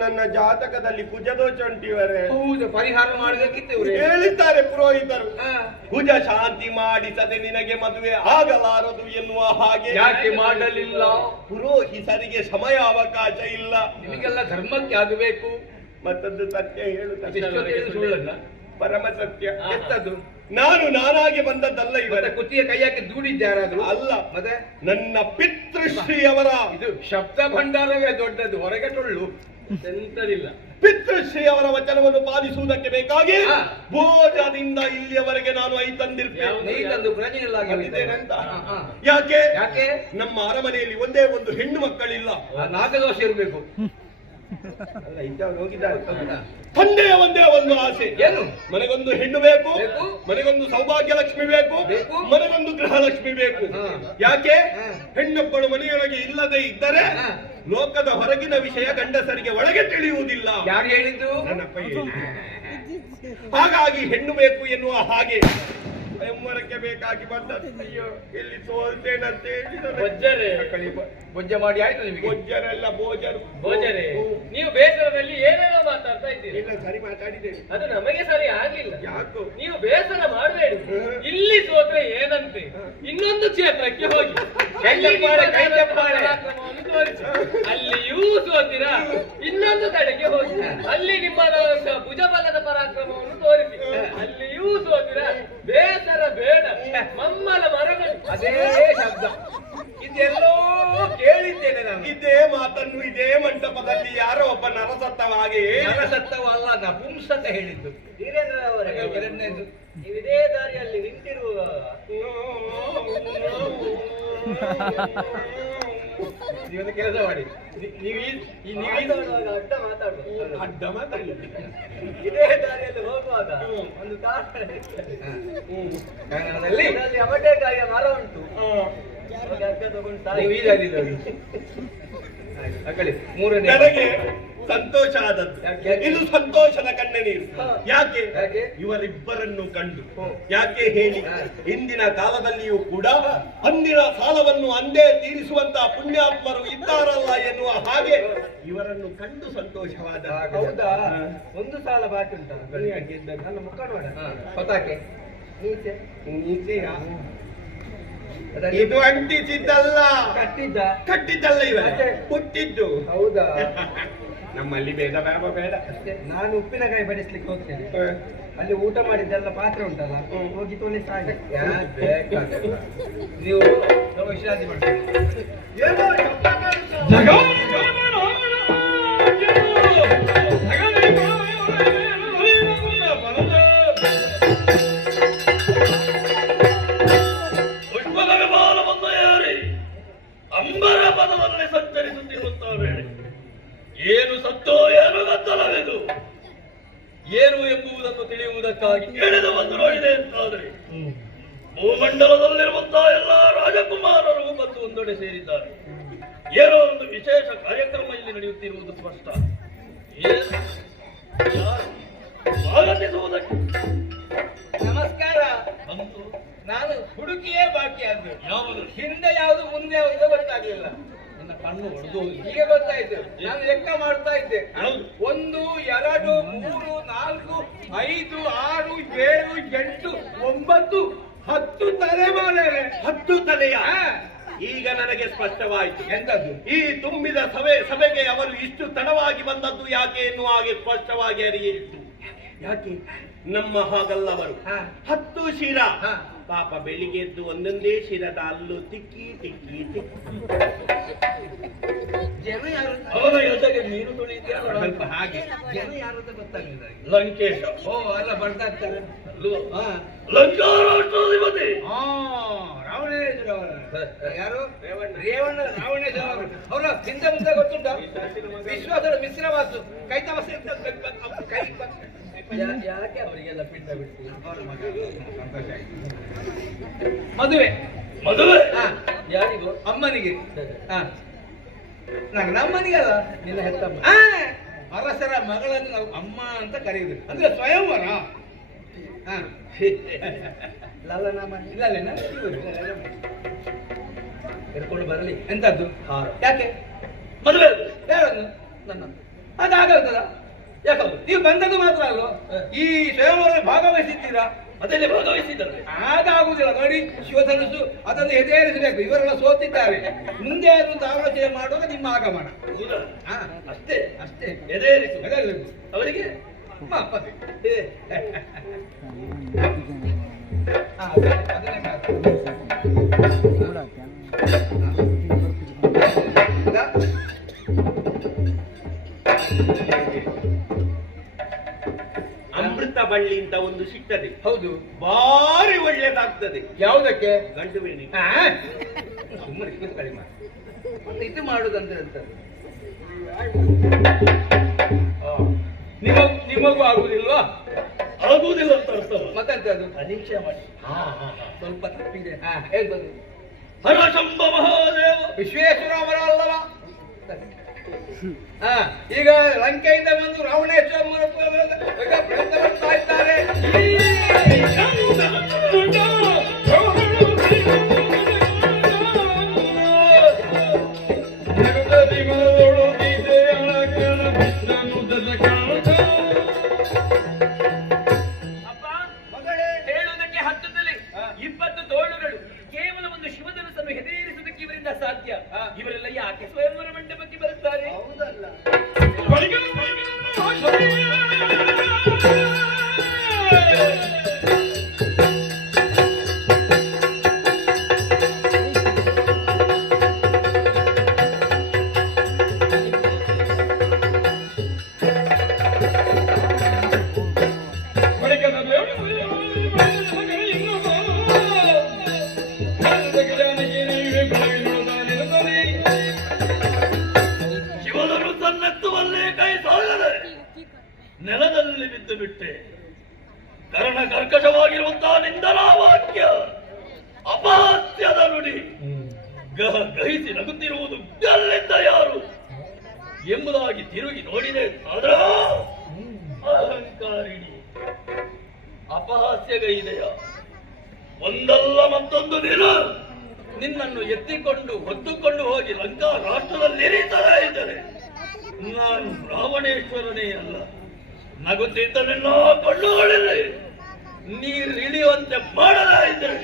ನನ್ನ ಜಾತಕದಲ್ಲಿ ಕುಜದೋಷ ಉಂಟಿವರೇ. ಹೌದು, ಪರಿಹಾರ ಮಾಡಬೇಕಿತ್ತು ಇವ್ರೆ. ಹೇಳಿದ್ದಾರೆ ಪುರೋಹಿತರು, ಹಾ. ಕುಜ ಶಾಂತಿ ಮಾಡಿಸದೆ ನಿನಗೆ ಮದುವೆ ಆಗಲಾರದು ಎನ್ನುವ ಹಾಗೆ. ಯಾಕೆ ಮಾಡಲಿಲ್ಲ? ಪುರೋಹಿತರಿಗೆ ಸಮಯ ಅವಕಾಶ ಇಲ್ಲ. ನಿಮಗೆಲ್ಲ ಧರ್ಮಕ್ಕೆ ಆಗಬೇಕು. ಮತ್ತೊಂದು ಸತ್ಯ ಹೇಳುತ್ತಾರೆ, ಸುಳ್ಳಲ್ಲ, ಪರಮ ಸತ್ಯ. ಎತ್ತದ್ದು? ನಾನು ನಾನಾಗಿ ಬಂದದ್ದಲ್ಲ ಇವರ. ಮತ್ತೆ ಕುತ್ತಿಗೆ ಕೈ ಹಾಕಿ ದೂಡಿದ್ದಾರಾದ್ರು ಅಲ್ಲ, ಮತ್ತೆ ನನ್ನ ಪಿತೃಶ್ರೀ ಅವರ. ಇದು ಶಬ್ದ ಭಂಡಾರವೇ ದೊಡ್ಡದು, ಹೊರಗೆ ಟೊಳ್ಳು ಎಂತದಿಲ್ಲ. ಪಿತೃಶ್ರೀ ಅವರ ವಚನವನ್ನು ಪಾಲಿಸುವುದಕ್ಕೆ ಬೇಕಾಗಿ ಹಾ. ಭೋಜದಿಂದ ಇಲ್ಲಿಯವರೆಗೆ ನಾನು ತಂದಿರ್ತೇನೆ. ನೀತಂದು ಬಂದಿದ್ದೇನೆಂತ. ಹಾ. ಯಾಕೆ? ಯಾಕೆ? ನಮ್ಮ ಅರಮನೆಯಲ್ಲಿ ಒಂದೇ ಒಂದು ಹೆಣ್ಣು ಮಕ್ಕಳಿಲ್ಲ. ನಾಗದೋಷ ಇರಬೇಕು. ಅಲ್ಲ, ಇದ್ದವನು ಹೋಗಿದ್ದಾರೆ. ತಂದೆಯ ಒಂದೇ ಒಂದು ಆಸೆ, ಏನು? ಮನೆಗೊಂದು ಹೆಣ್ಣು ಬೇಕು, ಬೇಕು. ಮನೆಗೊಂದು ಸೌಭಾಗ್ಯ ಲಕ್ಷ್ಮಿ ಬೇಕು, ಬೇಕು. ಮನೆಗೊಂದು ಗೃಹಲಕ್ಷ್ಮಿ ಬೇಕು. ಹಾ. ಯಾಕೆ? ಹಾ. ಹೆಣ್ಣೊಬ್ಬಳು ಮನೆಯೊಳಗೆ ಇಲ್ಲದೆ ಇದ್ದರೆ ಹಾ. ಲೋಕದ ಹೊರಗಿನ ವಿಷಯ ಗಂಡಸರಿಗೆ ಒಳಗೆ ತಿಳಿಯುವುದಿಲ್ಲ. ಯಾರು ಹೇಳಿದ್ದು? ನನ್ನಪ್ಪ ಹೇಳಿದ್ದು. ಹಾಗಾಗಿ ಹೆಣ್ಣು ಬೇಕು ಎನ್ನುವ ಹಾಗೆ ಸ್ವಯಂವರಕ್ಕೆ ಬೇಕಾಗಿ ಬಂದದ್ದು. ಅಯ್ಯೋ ಇಲ್ಲಿ ಸೋಲ್ತೇನಂತ ಹೇಳಿದರೆ ಬೊಜ್ಜರೆ ಬೊಜ್ಜ ಮಾಡಿ ಆಯ್ತು ನಿಮಗೆ. ಬೊಜ್ಜರೆಲ್ಲ ಬೋಜರು. ಭೋಜನೆ ನೀವು ಬೇಸರದಲ್ಲಿ ಏನೇನೋ ಮಾತಾಡ್ತಾ ಇದ್ದೀರಿ. ಇಲ್ಲ ಸರಿ ಮಾತಾಡಿದ್ದೇನೆ. ಅದು ನಮಗೆ ಸರಿ ಆಗ್ಲಿಲ್ಲ. ಯಾಕೋ ನೀವು ಬೇಸರ ಮಾಡಬೇಡಿ. ಇಲ್ಲಿ ಸೋತ್ರೆ ಏನಂತೆ ಇನ್ನೊಂದು ಕ್ಷೇತ್ರಕ್ಕೆ ಹೋಗಿ ಅಲ್ಲಿ ನಿಮ್ಮ ಪರಾಕ್ರಮವನ್ನು ತೋರಿಸಿ. ಅಲ್ಲಿಯೂ ಸೋತಿರಾ ಇನ್ನೊಂದು ಕಡೆಗೆ ಹೋಗಿ ಅಲ್ಲಿ ನಿಮ್ಮ ಭುಜಬಲದ ಪರಾಕ್ರಮವನ್ನು ತೋರಿಸಿ. ಅಲ್ಲಿಯೂ ಸೋತಿರಾ ಬೇಸರ ಬೇಡ. ಮಮ್ಮಲ ಮರಗಳು ಅದೇ ಶಬ್ದ ಇದೆಲ್ಲೋ ಕೇಳಿದ್ದೇನೆ ನಾನು. ಇದೇ ಮಾತನ್ನು ಇದೇ ಮಂಟಪದಲ್ಲಿ ಯಾರೋ ಒಬ್ಬ ನರಸತ್ತವ ಹಾಗೆ ಸತ್ತವಲ್ಲ ನಪುಂಸಕ ಹೇಳಿದ್ದು. ವೀರೇಂದ್ರ ಅವರೇ, ಎರಡನೇದು ನೀವು ಇದೇ ದಾರಿಯಲ್ಲಿ ನಿಂತಿರುವ ನೀವೊಂದು ಕೆಲಸ ಮಾಡಿ, ನೀವು ಮಾತಾಡುವಾಗ ಅಡ್ಡ ಮಾತಾಡುವ. ಅಡ್ಡ ಮಾತಾಡಿ ಇದೇ ದಾರಿಯಲ್ಲಿ ಹೋಗುವಾಗ ಒಂದು ಕಾರಣ ಇರ್ತದೆ. ಕನ್ನಡದಲ್ಲಿ ಇದರಲ್ಲಿ ಅಮಟೆಕಾಯಿಯ ಮರ ಉಂಟು. ಹೋಗಿ ಅಗ್ಗ ತಗೊಂಡು ನೀವು ತಾಯಿ. ಈ ದಾರಿಯಲ್ಲಿ ಹೋಗಿ. ಆಯ್ತು, ಅಕಳಿ ಮೂರನೇ ನನಗೆ ಸಂತೋಷ ಆದದ್ದು. ಯಾಕೆ? ಇದು ಸಂತೋಷದ ಕಣ್ಣನೀರು. ಯಾಕೆ? ಯಾಕೆ? ಇವರಿಬ್ಬರನ್ನು ಕಂಡು. ಯಾಕೆ ಹೇಳಿ, ಇಂದಿನ ಕಾಲದಲ್ಲಿಯೂ ಕೂಡ ಅಂದಿನ ಸಾಲವನ್ನು ಅಂದೇ ತೀರಿಸುವಂತಹ ಪುಣ್ಯಾತ್ಮರು ಇದ್ದಾರಲ್ಲ ಎನ್ನುವ ಹಾಗೆ ಇವರನ್ನು ಕಂಡು ಸಂತೋಷವಾದ. ಹೌದಾ? ಒಂದು ಸಾಲ ಬಾಕಿ ಉಂಟಲ್ಲ ನನ್ನ ಮುಖ ನೋಡ. ಪತಾಕೆ ನೀಚೆ ನೀಚೆಯ? ಇದು ಅಂಟಿಸಿದ್ದಲ್ಲ, ಕಟ್ಟಿದ್ದಲ್ಲ, ಇವ ಮತ್ತೆ? ಹುಟ್ಟಿದ್ದು. ಹೌದಾ? ನಮ್ಮಲ್ಲಿ ಬೇಡ ಬೇಡ. ನಾನು ಉಪ್ಪಿನಕಾಯಿ ಬಡಿಸ್ಲಿಕ್ಕೆ ಹೋಗ್ತೇನೆ. ಅಲ್ಲಿ ಊಟ ಮಾಡಿದ್ದೆಲ್ಲ ಪಾತ್ರೆ ಉಂಟಲ್ಲ, ಹೋಗಿ ತೊಳಿ ಸಾಕು. ನೀವು ವಿಶ್ರಾಂತಿ ಮಾಡಿ. ಅಂಬರ ಪದದಲ್ಲಿ ಸಂಚರಿಸುತ್ತಿರುತ್ತಾವೆ. ಏನು ಸತ್ತೋ ಏನು ಗದ್ದಲವೆದು ಏನು ಎಂಬುದನ್ನು ತಿಳಿಯುವುದಕ್ಕಾಗಿ ಎಳೆದು ಬಂದು ನೋಡಿದೆ ಅಂತಾದರೆ ಭೂಮಂಡಲದಲ್ಲಿರುವಂತಹ ಎಲ್ಲಾ ರಾಜಕುಮಾರರು ಬಂದು ಒಂದೆಡೆ ಸೇರಿದ್ದಾರೆ. ಏನೋ ಒಂದು ವಿಶೇಷ ಕಾರ್ಯಕ್ರಮ ಇಲ್ಲಿ ನಡೆಯುತ್ತಿರುವುದು ಸ್ಪಷ್ಟ. ಸ್ವಾಗತಿಸುವುದಕ್ಕೆ ನಮಸ್ಕಾರ. ಬಂತು. ನಾನು ಹುಡುಕಿಯೇ ಬಾಕಿ ಆದ್ದು. ಯಾವುದು? ಹಿಂದೆ ಯಾವುದು ಮುಂದೆ ಯಾವುದು ಗೊತ್ತಾಗ್ಲಿಲ್ಲ. ನನ್ನ ಕಣ್ಣು ಹೊಡೆದು ಈಗ ಗೊತ್ತಾಯ್ತು. ನಾನು ಲೆಕ್ಕ ಮಾಡ್ತಾ ಇದ್ದೆ. ಹೌದು. 1 2 3 4 5 6 7 8 9 10 ತಲೆಮಾರೆ. 10 ತಲೆಯ? ಈಗ ನನಗೆ ಸ್ಪಷ್ಟವಾಯಿತು. ಎಂತದ್ದು? ಈ ತುಂಬಿದ ಸಭೆಗೆ ಅವರು ಇಷ್ಟು ತಡವಾಗಿ ಬಂದದ್ದು ಯಾಕೆ ಎನ್ನುವ ಹಾಗೆ ಸ್ಪಷ್ಟವಾಗಿ ಅರಿಯಿತು. ಯಾಕೆ? ನಮ್ಮ ಹಾಗಲ್ಲವರು 10 ಶಿರ. ಪಾಪ ಬೆಳಿಗ್ಗೆ ಎದ್ದು ಒಂದೊಂದೇ ಶಿರದ ಅಲ್ಲು ತಿಕ್ಕಿ ತಿಕ್ಕಿ ತಿಕ್ಕಿ. ಜನ ಯಾರು? ಅವರ ಜೊತೆಗೆ ನೀರು ತುಳಿದ್ಯಾ? ಸ್ವಲ್ಪ ಹಾಗೆ. ಜನ ಯಾರು ಅಂತ ಗೊತ್ತಾಗ್ಲಿಲ್ಲ ನನಗೆ. ಲಂಕೇಶ. ಓ ಅಲ್ಲ ಬರ್ತಾ ಇರ್ತಾರೆ. ಲಂಕಾ ರಾಷ್ಟ್ರಾಧಿಪತಿ. ರಾವಣೇಶ್ವರ ಯಾರು? ರೇವಣ್ಣ ರಾವಣೇಶ್ವರ ಅವರು. ಅವರ ಹಿಂದೆ ಮುಂದೆ ಗೊತ್ತುಂಟ? ವಿಶ್ವಾಸದ ಮಿಶ್ರವಾಸು ಕೈತವಸ ಕೈ ಯಾಕೆ ಅವರಿಗೆಲ್ಲ ಪಿಂಡ ಬಿಟ್ಟು? ಮದುವೆ. ಮದುವೆ ಯಾರಿಗೂ? ಅಮ್ಮನಿಗೆ. ನಮ್ಮನಿಗಲ್ಲ, ನಿನ್ನ ಹೆತ್ತಮ್ಮ. ಅರಸರ ಮಗಳನ್ನು ನಾವು ಅಮ್ಮ ಅಂತ ಕರೆಯುವುದು. ಅಂದ್ರೆ ಸ್ವಯಂವರ. ಲಲ್ಲನಾಮ ಇಲ್ಲ ಕರ್ಕೊಂಡು ಬರಲಿ. ಎಂತದ್ದು? ಯಾಕೆ? ಮದುವೆ ಯಾರನ್ನು? ನನ್ನ ಅದಾಗಲ್ಲ. ಯಾಕಂದ್ರೆ ನೀವು ಬಂದದ್ದು ಮಾತ್ರ ಅಲ್ವ, ಈ ಸ್ವಯಂವರ ಭಾಗವಹಿಸಿದ್ದೀರಾ? ಅದರಲ್ಲಿ ಭಾಗವಹಿಸಿದ್ದಾರೆ. ಆಗುದಿಲ್ಲ ನೋಡಿ. ಶಿವಧನುಸು ಅದನ್ನು ಎದೇರಿಸಬೇಕು. ಇವರೆಲ್ಲ ಸೋತಿದ್ದಾರೆ. ಮುಂದೆ ಅದನ್ನು ಆಲೋಚನೆ ಮಾಡುವಾಗ ನಿಮ್ಮ ಆಗಮನ. ಹೌದಾ? ಅಷ್ಟೇ ಅಷ್ಟೇ. ಎದೇರಿಸು ಅದೆಲ್ಲರಿಗೂ ಅವರಿಗೆ ಅದನ್ನೇ ಅಮೃತ ಬಳ್ಳಿ ಅಂತ ಒಂದು ಸಿಗ್ತದೆ. ಹೌದು, ಭಾರಿ ಒಳ್ಳೇದಾಗ್ತದೆ. ಯಾವುದಕ್ಕೆ? ಗಂಡು ಬೇಣಿ. ಸುಮ್ಮನೆ ಕಡಿಮೆ ಮತ್ತೆ ಇದು ಮಾಡುದಂತ ಹೇಳ್ತಾರೆ. ನಿಮಗೂ ಆಗುದಿಲ್ವಾ? ಆಗುವುದಿಲ್ಲ ಅಂತ ಅರ್ಥ. ಮತ್ತೆ ಅದು ಪರೀಕ್ಷೆ ಮಾಡಿ. ಸ್ವಲ್ಪ ತಪ್ಪಿದೆ. ಹೇಳ್ಬೋದು. ಹರಶಂಭ ಮಹಾದೇವ ವಿಶ್ವೇಶ್ವರ ಅವರ ಅಲ್ಲವ? ಈಗ ಲಂಕೆಯಿಂದ ಬಂದು ರಾವಣೇಶ್ವರ ಬರ್ತಾ ಇದ್ದಾರೆ. ಇವರೆಲ್ಲ ಯಾಕೆ ಸ್ವಯಂವರ ಮಂಟಪಕ್ಕೆ ಬರುತ್ತಾರೆ? ಹೌದಲ್ಲ? ಶಿವನನ್ನು ತನ್ನೆತ್ತುವಲ್ಲೇ ಕೈ ಸಾಗದೆ ನೆಲದಲ್ಲಿ ಬಿದ್ದು ಬಿಟ್ಟೆ. ಕರ್ಣ ಕರ್ಕಶವಾಗಿರುವಂತಹ ನಿಂದನಾ ವಾಕ್ಯ, ಅಪಹಾಸ್ಯದ ನುಡಿ, ಗಹಿಸಿ ನಗುತ್ತಿರುವುದು ಅಲ್ಲಿಂದ ಯಾರು ಎಂಬುದಾಗಿ ತಿರುಗಿ ನೋಡಿದೆ. ಆದ್ರ ಅಹಂಕಾರಿಣಿ ಅಪಹಾಸ್ಯಗೈದೆಯ. ಒಂದಲ್ಲ ಮತ್ತೊಂದು ದಿನ ನಿನ್ನನ್ನು ಎತ್ತಿಕೊಂಡು ಹೊತ್ತುಕೊಂಡು ಹೋಗಿ ಲಂಕಾ ರಾಷ್ಟ್ರದಲ್ಲಿ ಇರಿತಲೇ ಇದ್ದರೆ ನಾನು ರಾವಣೇಶ್ವರನೇ ಅಲ್ಲ. ನಗುತ್ತಿದ್ದ ನಿನ್ನ ಕಣ್ಣುಗಳಲ್ಲಿ ನೀರಿಳಿಯುವಂತೆ ಮಾಡಲೇ ಇದ್ದರೆ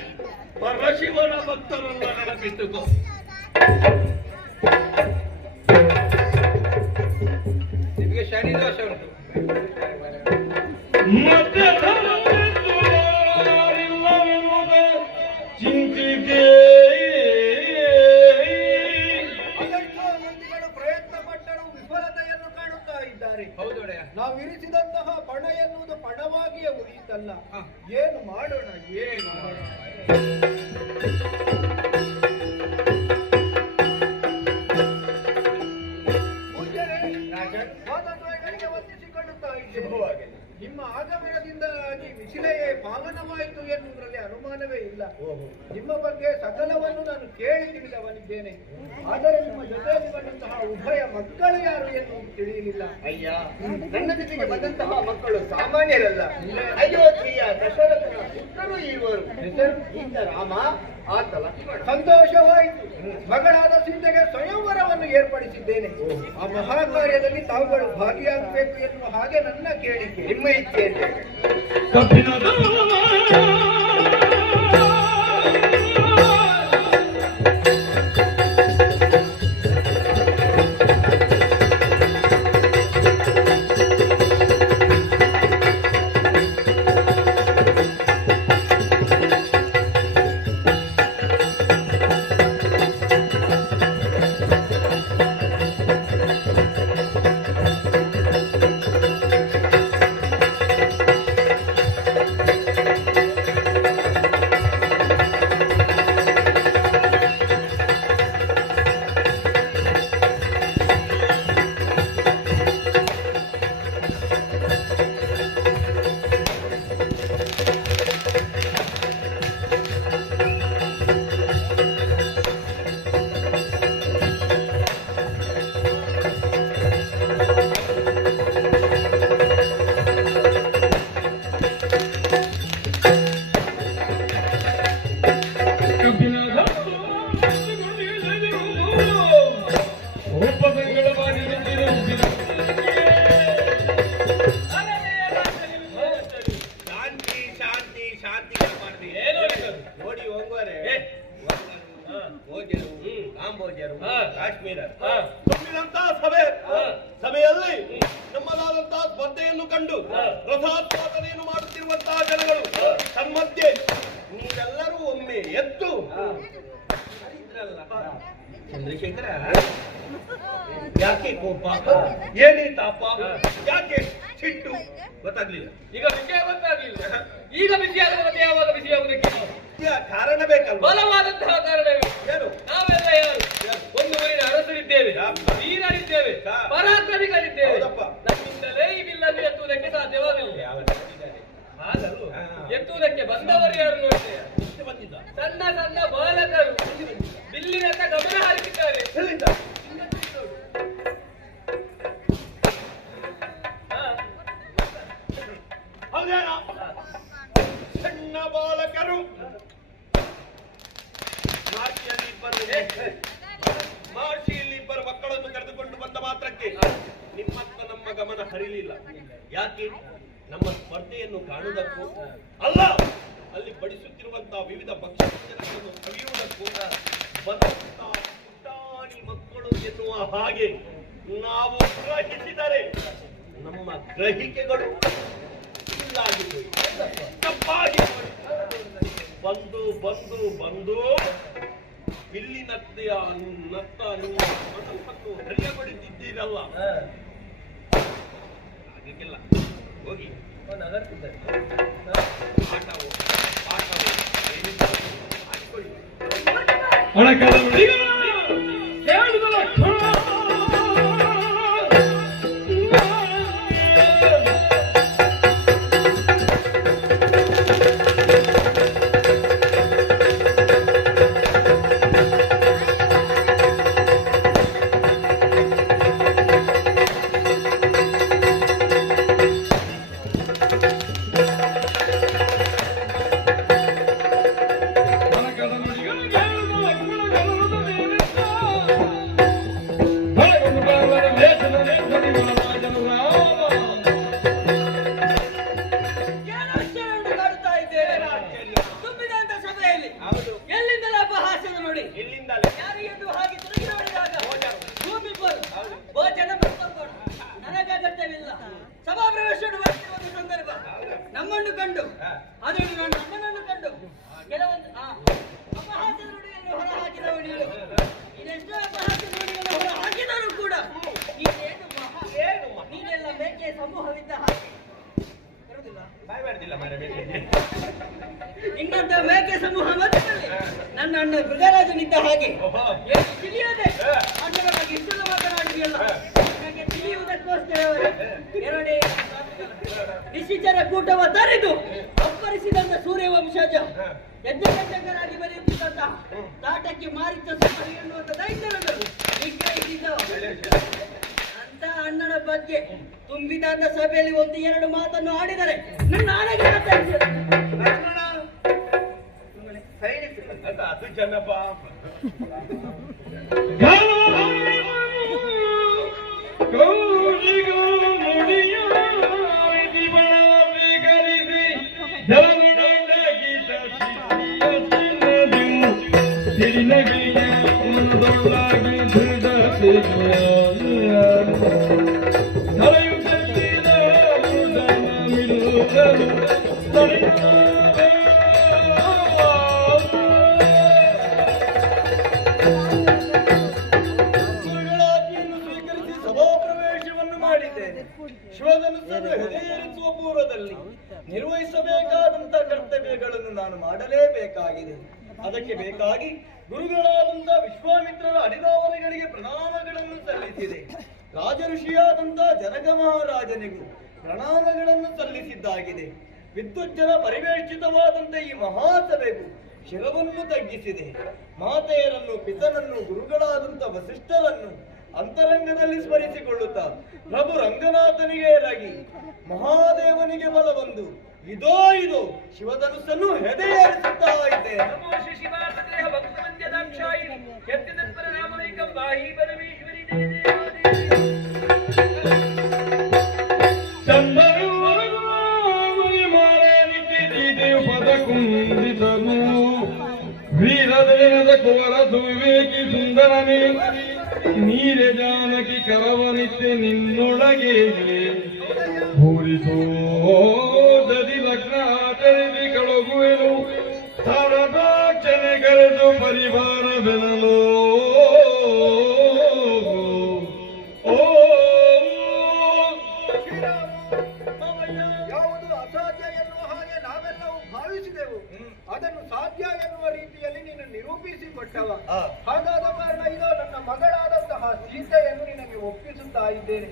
ಪರಶಿವನ ಭಕ್ತರನ್ನ ನೆನಪಿಟ್ಟುಕೋ. ನಿಮಗೆ ಶನಿ ದೋಷ ಉಂಟು. ಪ್ರಯತ್ನ ಪಟ್ಟರೂ ವಿಫಲತೆಯನ್ನು ಕಾಣುತ್ತಾ ಇದ್ದಾರೆ. ಹೌದೊಡೆಯ. ನಾವು ಇರಿಸಿದಂತಹ ಪಣ ಎನ್ನುವುದು ಪಣವಾಗಿಯೇ ಉಳಿಯಿತಲ್ಲ. ಏನು ಮಾಡೋಣ, ಏನು ಮಾಡೋಣ? ಪಾದದ್ವಯಗಳಿಗೆ ವಂದಿಸಿಕೊಳ್ಳುತ್ತಾ ಇದ್ದೇನೆ. ನಿಮ್ಮ ಆಗಮನದಿಂದಾಗಿ ಮಿಥಿಲೆಯೇ ಪಾವನವಾಯಿತು ಎನ್ನುವುದರಲ್ಲಿ ಅನುಮಾನವೇ ಇಲ್ಲ. ನಿಮ್ಮ ಬಗ್ಗೆ ಸಕಲವನ್ನು ನಾನು ಕೇಳಿ ತಿಳಿದವನಿದ್ದೇನೆ. ಆದರೆ ನಿಮ್ಮ ಜೊತೆಯಲ್ಲಿ ಬಂದಂತಹ ಉಭಯ ಮಕ್ಕಳು ಯಾರು ಎನ್ನುವುದು ತಿಳಿಯಲಿಲ್ಲ. ಅಯ್ಯ, ನನ್ನ ಜೊತೆಗೆ ಬಂದಂತಹ ಮಕ್ಕಳು ಸಾಮಾನ್ಯರಲ್ಲ. ಅಯೋಧ್ಯೆಯ ದಶರಥನ ಪುತ್ರರು ಇರುವರು. ಈತ ರಾಮ, ಆತ ಲಕ್ಷ್ಮಣ. ಸಂತೋಷವಾಯಿತು. ಮಗಳಾದ ಸೀತೆಗೆ ಸ್ವಯಂವರವನ್ನು ಏರ್ಪಡಿಸಿದ್ದೇನೆ. ಆ ಮಹಾ ಕಾರ್ಯದಲ್ಲಿ ತಾವುಗಳು ಭಾಗಿಯಾಗಬೇಕು ಎನ್ನುವ ಹಾಗೆ ನನ್ನ ಕೇಳಿಕೆ. ನಿಮ್ಮ ಇಚ್ಛೆಯಂತೆ ಕಾಶ್ಮೀರ ತುಂಬಿದಂತಹ ಸಭೆಯಲ್ಲಿ ನಮ್ಮದಾದಂತಹ ಸ್ಪರ್ಧೆಯನ್ನು ಕಂಡು ರಥಾಸ್ವಾದನೆಯನ್ನು ಮಾಡುತ್ತಿರುವಂತಹ ಜನಗಳು ತಮ್ಮಧ್ಯೆ ನೀವೆಲ್ಲರೂ ಒಮ್ಮೆ ಎದ್ದು ಚಂದ್ರಶೇಖರ, ಯಾಕೆ ಕೋಪ, ಏನೇ ತಾಪ, ಯಾಕೆ ಸಿಟ್ಟು ಗೊತ್ತಾಗ್ಲಿಲ್ಲ. ಈಗ ವಿಷಯ ಗೊತ್ತಾಗ್ಲಿಲ್ಲ. ಈಗ ಬಿಸಿಯಾದ ಮತ್ತೆ ಯಾವಾಗ ಬಿಸಿಯಾಗುವುದಕ್ಕೆ ಕಾರಣ ಬೇಕಲ್ವ? ಬಲವಾದಂತಹ ಕಾರಣವೇ. ಏನು? ನಾವೆಲ್ಲ ಯಾರು ಒಂದು ಊರಿನ ಅರಸರಿದ್ದೇವೆ, ವೀರರಿದ್ದೇವೆ, ಪರಾಕ್ರಮಿಗಳಿದ್ದೇವೆ. ನಮ್ಮಿಂದಲೇ ಈ ಬಿಲ್ಲನ್ನು ಎತ್ತುವುದಕ್ಕೆ ಸಾಧ್ಯವಾಗಲಿಲ್ಲ. ಹಾಗಲ್ಲ, ಎತ್ತುವುದಕ್ಕೆ ಬಂದವರು ಯಾರು ನೋಡ್ತೇವೆ? ಸಣ್ಣ ಸಣ್ಣ ಬಾಲಕರು ಬಿಲ್ಲಿನತ್ತ ಗಮನ ಹರಿಸಿದ್ದಾರೆ. ಹೌದೇನೋ? ಸಣ್ಣ ಬಾಲಕರು ಮಾರ್ಚಿಯಲ್ಲಿ ಇಬ್ಬರು ಮಕ್ಕಳನ್ನು ಕರೆದುಕೊಂಡು ಬಂದ ಮಾತ್ರಕ್ಕೆ ನಿಮ್ಮತ್ತ ನಮ್ಮ ಗಮನ ಹರಿಲಿಲ್ಲ. ಯಾಕೆ? ನಮ್ಮ ಸ್ಪರ್ಧೆಯನ್ನು ಕಾಣುವುದಕ್ಕೂ ಅಲ್ಲ, ಅಲ್ಲಿ ಬಡಿಸುತ್ತಿರುವಂತಹ ವಿವಿಧ ಭಕ್ಷ್ಯಗಳನ್ನು ಸವಿಯುವುದಕ್ಕೂ ಬಂದಂತಹ ಪುಟಾಣಿ ಹಾಗೆ ನಾವು ಗ್ರಹಿಸಿದರೆ ನಮ್ಮ ಗ್ರಹಿಕೆಗಳು ಇಲ್ಲಾಗಿವೆ. ತಪ್ಪಾಗಿ ಬಂದು ಬಂದು ಬಂದು ಇಲ್ಲಿ ನತ್ತ ನಿಮ್ಮ ಮನಸ್ಸನ್ನು ಹರಿಯಗೊಳಿಸಿದ್ದೀರಲ್ಲ, ಅದಕ್ಕೆಲ್ಲ ಹೋಗಿ ಆಟವು ಆಡಿಕೊಳ್ಳಿ. ನಮ್ಮನ್ನು ಕಂಡು ಅದನ್ನು ನಾನು ನಮ್ಮನನ್ನು ಕಂಡು ಕೆಲವೊಂದು ಅಪಹಾಸ್ಯ ನುಡಿಯನ್ನು ಹೊರ ಹಾಕಿದವ ನೀನು. ಇದೆಷ್ಟೋ ಅಪಹಾಸ್ಯ ನುಡಿಯನ್ನು ಹೊರ ಹಾಕಿದರೂ ಕೂಡ ನೀನೆಲ್ಲ ಬೇಕೆ ಸಮೂಹವಿದ್ದ ಹಾಗೆ ನಿನ್ನಂತ ಮೇಕೆ ಸಮೂಹ ಮಧ್ಯದಲ್ಲಿ ನನ್ನ ಅಣ್ಣ ಮೃಗರಾಜನಿದ್ದ ಹಾಗೆ ಏನು ತಿಳಿಯದೆ ಅಣ್ಣನ ಬಗ್ಗೆ ಇಷ್ಟೆಲ್ಲ ಮಾತನಾಡಿದೆಯಲ್ಲ, ನನಗೆ ತಿಳಿಯುವುದಕ್ಕೋಸ್ಕರ ಎರಡೇ ನಿಶಿಚರ ಕೂಟವ ತರಿದು ಅಪ್ಪರಿಸಿದಂತ ಸೂರ್ಯವಂಶಜ ಯಜ್ಞರಾಗಿ ಬರೆಯುತ್ತಿದ್ದಂತಹ ತಾಟಕ್ಕೆ ಮಾರಿತ ಸುಮಾರಿ ಎನ್ನುವಂತ ದೈತ್ಯರನ್ನು ನಿಗ್ರಹಿಸಿದ್ದವ ಅಂತ ಅಣ್ಣನ ಬಗ್ಗೆ ತುಂಬಿದಂತ ಸಭೆಯಲ್ಲಿ ಒಂದು ಎರಡು ಮಾತನ್ನು ಆಡಿದರೆ ನನ್ನ ಆನೆಗೆ ಅದು ಜನಪ ಶಿವಧನುಸ್ಸನ್ನು ಹೆದೆಯೇರಿಸುವ ಪೂರ್ವದಲ್ಲಿ ನಿರ್ವಹಿಸಬೇಕಾದಂತ ಕರ್ತವ್ಯಗಳನ್ನು ನಾನು ಮಾಡಲೇಬೇಕಾಗಿದೆ. ಅದಕ್ಕೆ ಬೇಕಾಗಿ ಗುರುಗಳಾದಂತ ವಿಶ್ವಾಮಿತ್ರರ ಅಡಿದಾವರಿಗಳಿಗೆ ಪ್ರಣಾಮಗಳನ್ನು ಸಲ್ಲಿಸಿದೆ. ರಾಜ ಋಷಿಯಾದಂತ ಜನಕ ಮಹಾರಾಜನಿಗೂ ಪ್ರಣಾಮಗಳನ್ನು ಸಲ್ಲಿಸಿದ್ದಾಗಿದೆ. ವಿದ್ಯುಜ್ಜನ ಪರಿವೇಷ್ಟಿತವಾದಂತ ಈ ಮಹಾಸಭೆಗೂ ಶಿರವನ್ನು ತಗ್ಗಿಸಿದೆ. ಮಾತೆಯರನ್ನು, ಪಿತನನ್ನು, ಗುರುಗಳಾದಂತ ವಸಿಷ್ಠರನ್ನು ಅಂತರಂಗದಲ್ಲಿ ಸ್ಮರಿಸಿಕೊಳ್ಳುತ್ತಾ ಪ್ರಭು ರಂಗನಾಥನಿಗೆ ಎರಗಿ ಮಹಾದೇವನಿಗೆ ಬಲವೊಂದು ಇದೋ ಶಿವಧನುಸ್ಸನ್ನು ಹೆದೆಯೇರಿಸುತ್ತಾ ಇದ್ದೆ. ವೀರದೇನದ ಕುವರದು ವಿವೇಕಿ ಸುಂದರನೇ ನೀರೆ ಜಾನಕಿ ಕರವನಿತ್ತೆ ನಿನ್ನೊಳಗೆ ಭೂರಿಸೋದದಿ ಲಗ್ನ ಆಚರಿಸಿ ಕಳಗುವೆನು ಸರದಾಕ್ಷನೆ ಕರೆದು ಪರಿವಾರ ಬೆನಲು ಯಾವುದು ಅಸಾಧ್ಯ ಎನ್ನುವ ಹಾಗೆ ನಾವೆಲ್ಲವೂ ಭಾವಿಸಿದೆವು, ಅದನ್ನು ಸಾಧ್ಯ ಎನ್ನುವ ರೀತಿಯಲ್ಲಿ ನೀನು ನಿರೂಪಿಸಿಕೊಟ್ಟವ. ಹಾಗಾದ ಕಾರಣ ಇದು ನನ್ನ ಮಗಳಾದಂತಹ ಸೀತೆಯನ್ನು ನಿನಗೆ ಒಪ್ಪಿಸುತ್ತಾ ಇದ್ದೇನೆ.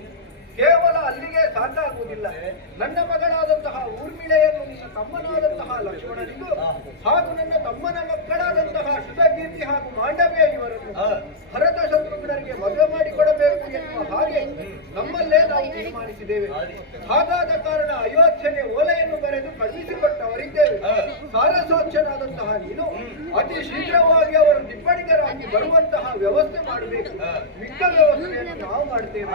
ಕೇವಲ ಅಲ್ಲಿಗೆ ಸಾಕಾಗುವುದಿಲ್ಲ, ನನ್ನ ಮಗಳಾದಂತಹ ಊರ್ಮಿಳೆಯನ್ನು ನಿನ್ನ ತಮ್ಮನಾದಂತಹ ಲಕ್ಷ್ಮಣನಿಗೂ ಹಾಗೂ ನನ್ನ ತಮ್ಮನ ಮಕ್ಕಳಾದಂತಹ ಶುಭಕೀರ್ತಿ ಹಾಗೂ ಮಾಂಡವ್ಯ ಇವರನ್ನು ಭರತ ಶತ್ರುಘ್ನರಿಗೆ ಮದುವೆ ಮಾಡಿಕೊಡಬೇಕು ಎನ್ನುವ ಹಾಗೆ ನಮ್ಮಲ್ಲೇ ನಾವು ತೀರ್ಮಾನಿಸಿದ್ದೇವೆ. ಹಾಗಾದ ಕಾರಣ ಅಯೋಧ್ಯೆಗೆ ಓಲೆಯನ್ನು ಬರೆದು ಕಳುಹಿಸಿಕೊಟ್ಟವರಿದ್ದೇವೆ. ಸಾರಸೋಚ್ಛನಾದಂತಹ ನೀನು ಅತಿ ಶೀಘ್ರವಾಗಿ ಅವರು ದಿಬ್ಬಣಿಗರಾಗಿ ಬರುವಂತಹ ವ್ಯವಸ್ಥೆ ಮಾಡಬೇಕು. ಮಿಕ್ಕ ವ್ಯವಸ್ಥೆಯನ್ನು ನಾವು ಮಾಡ್ತೇವೆ.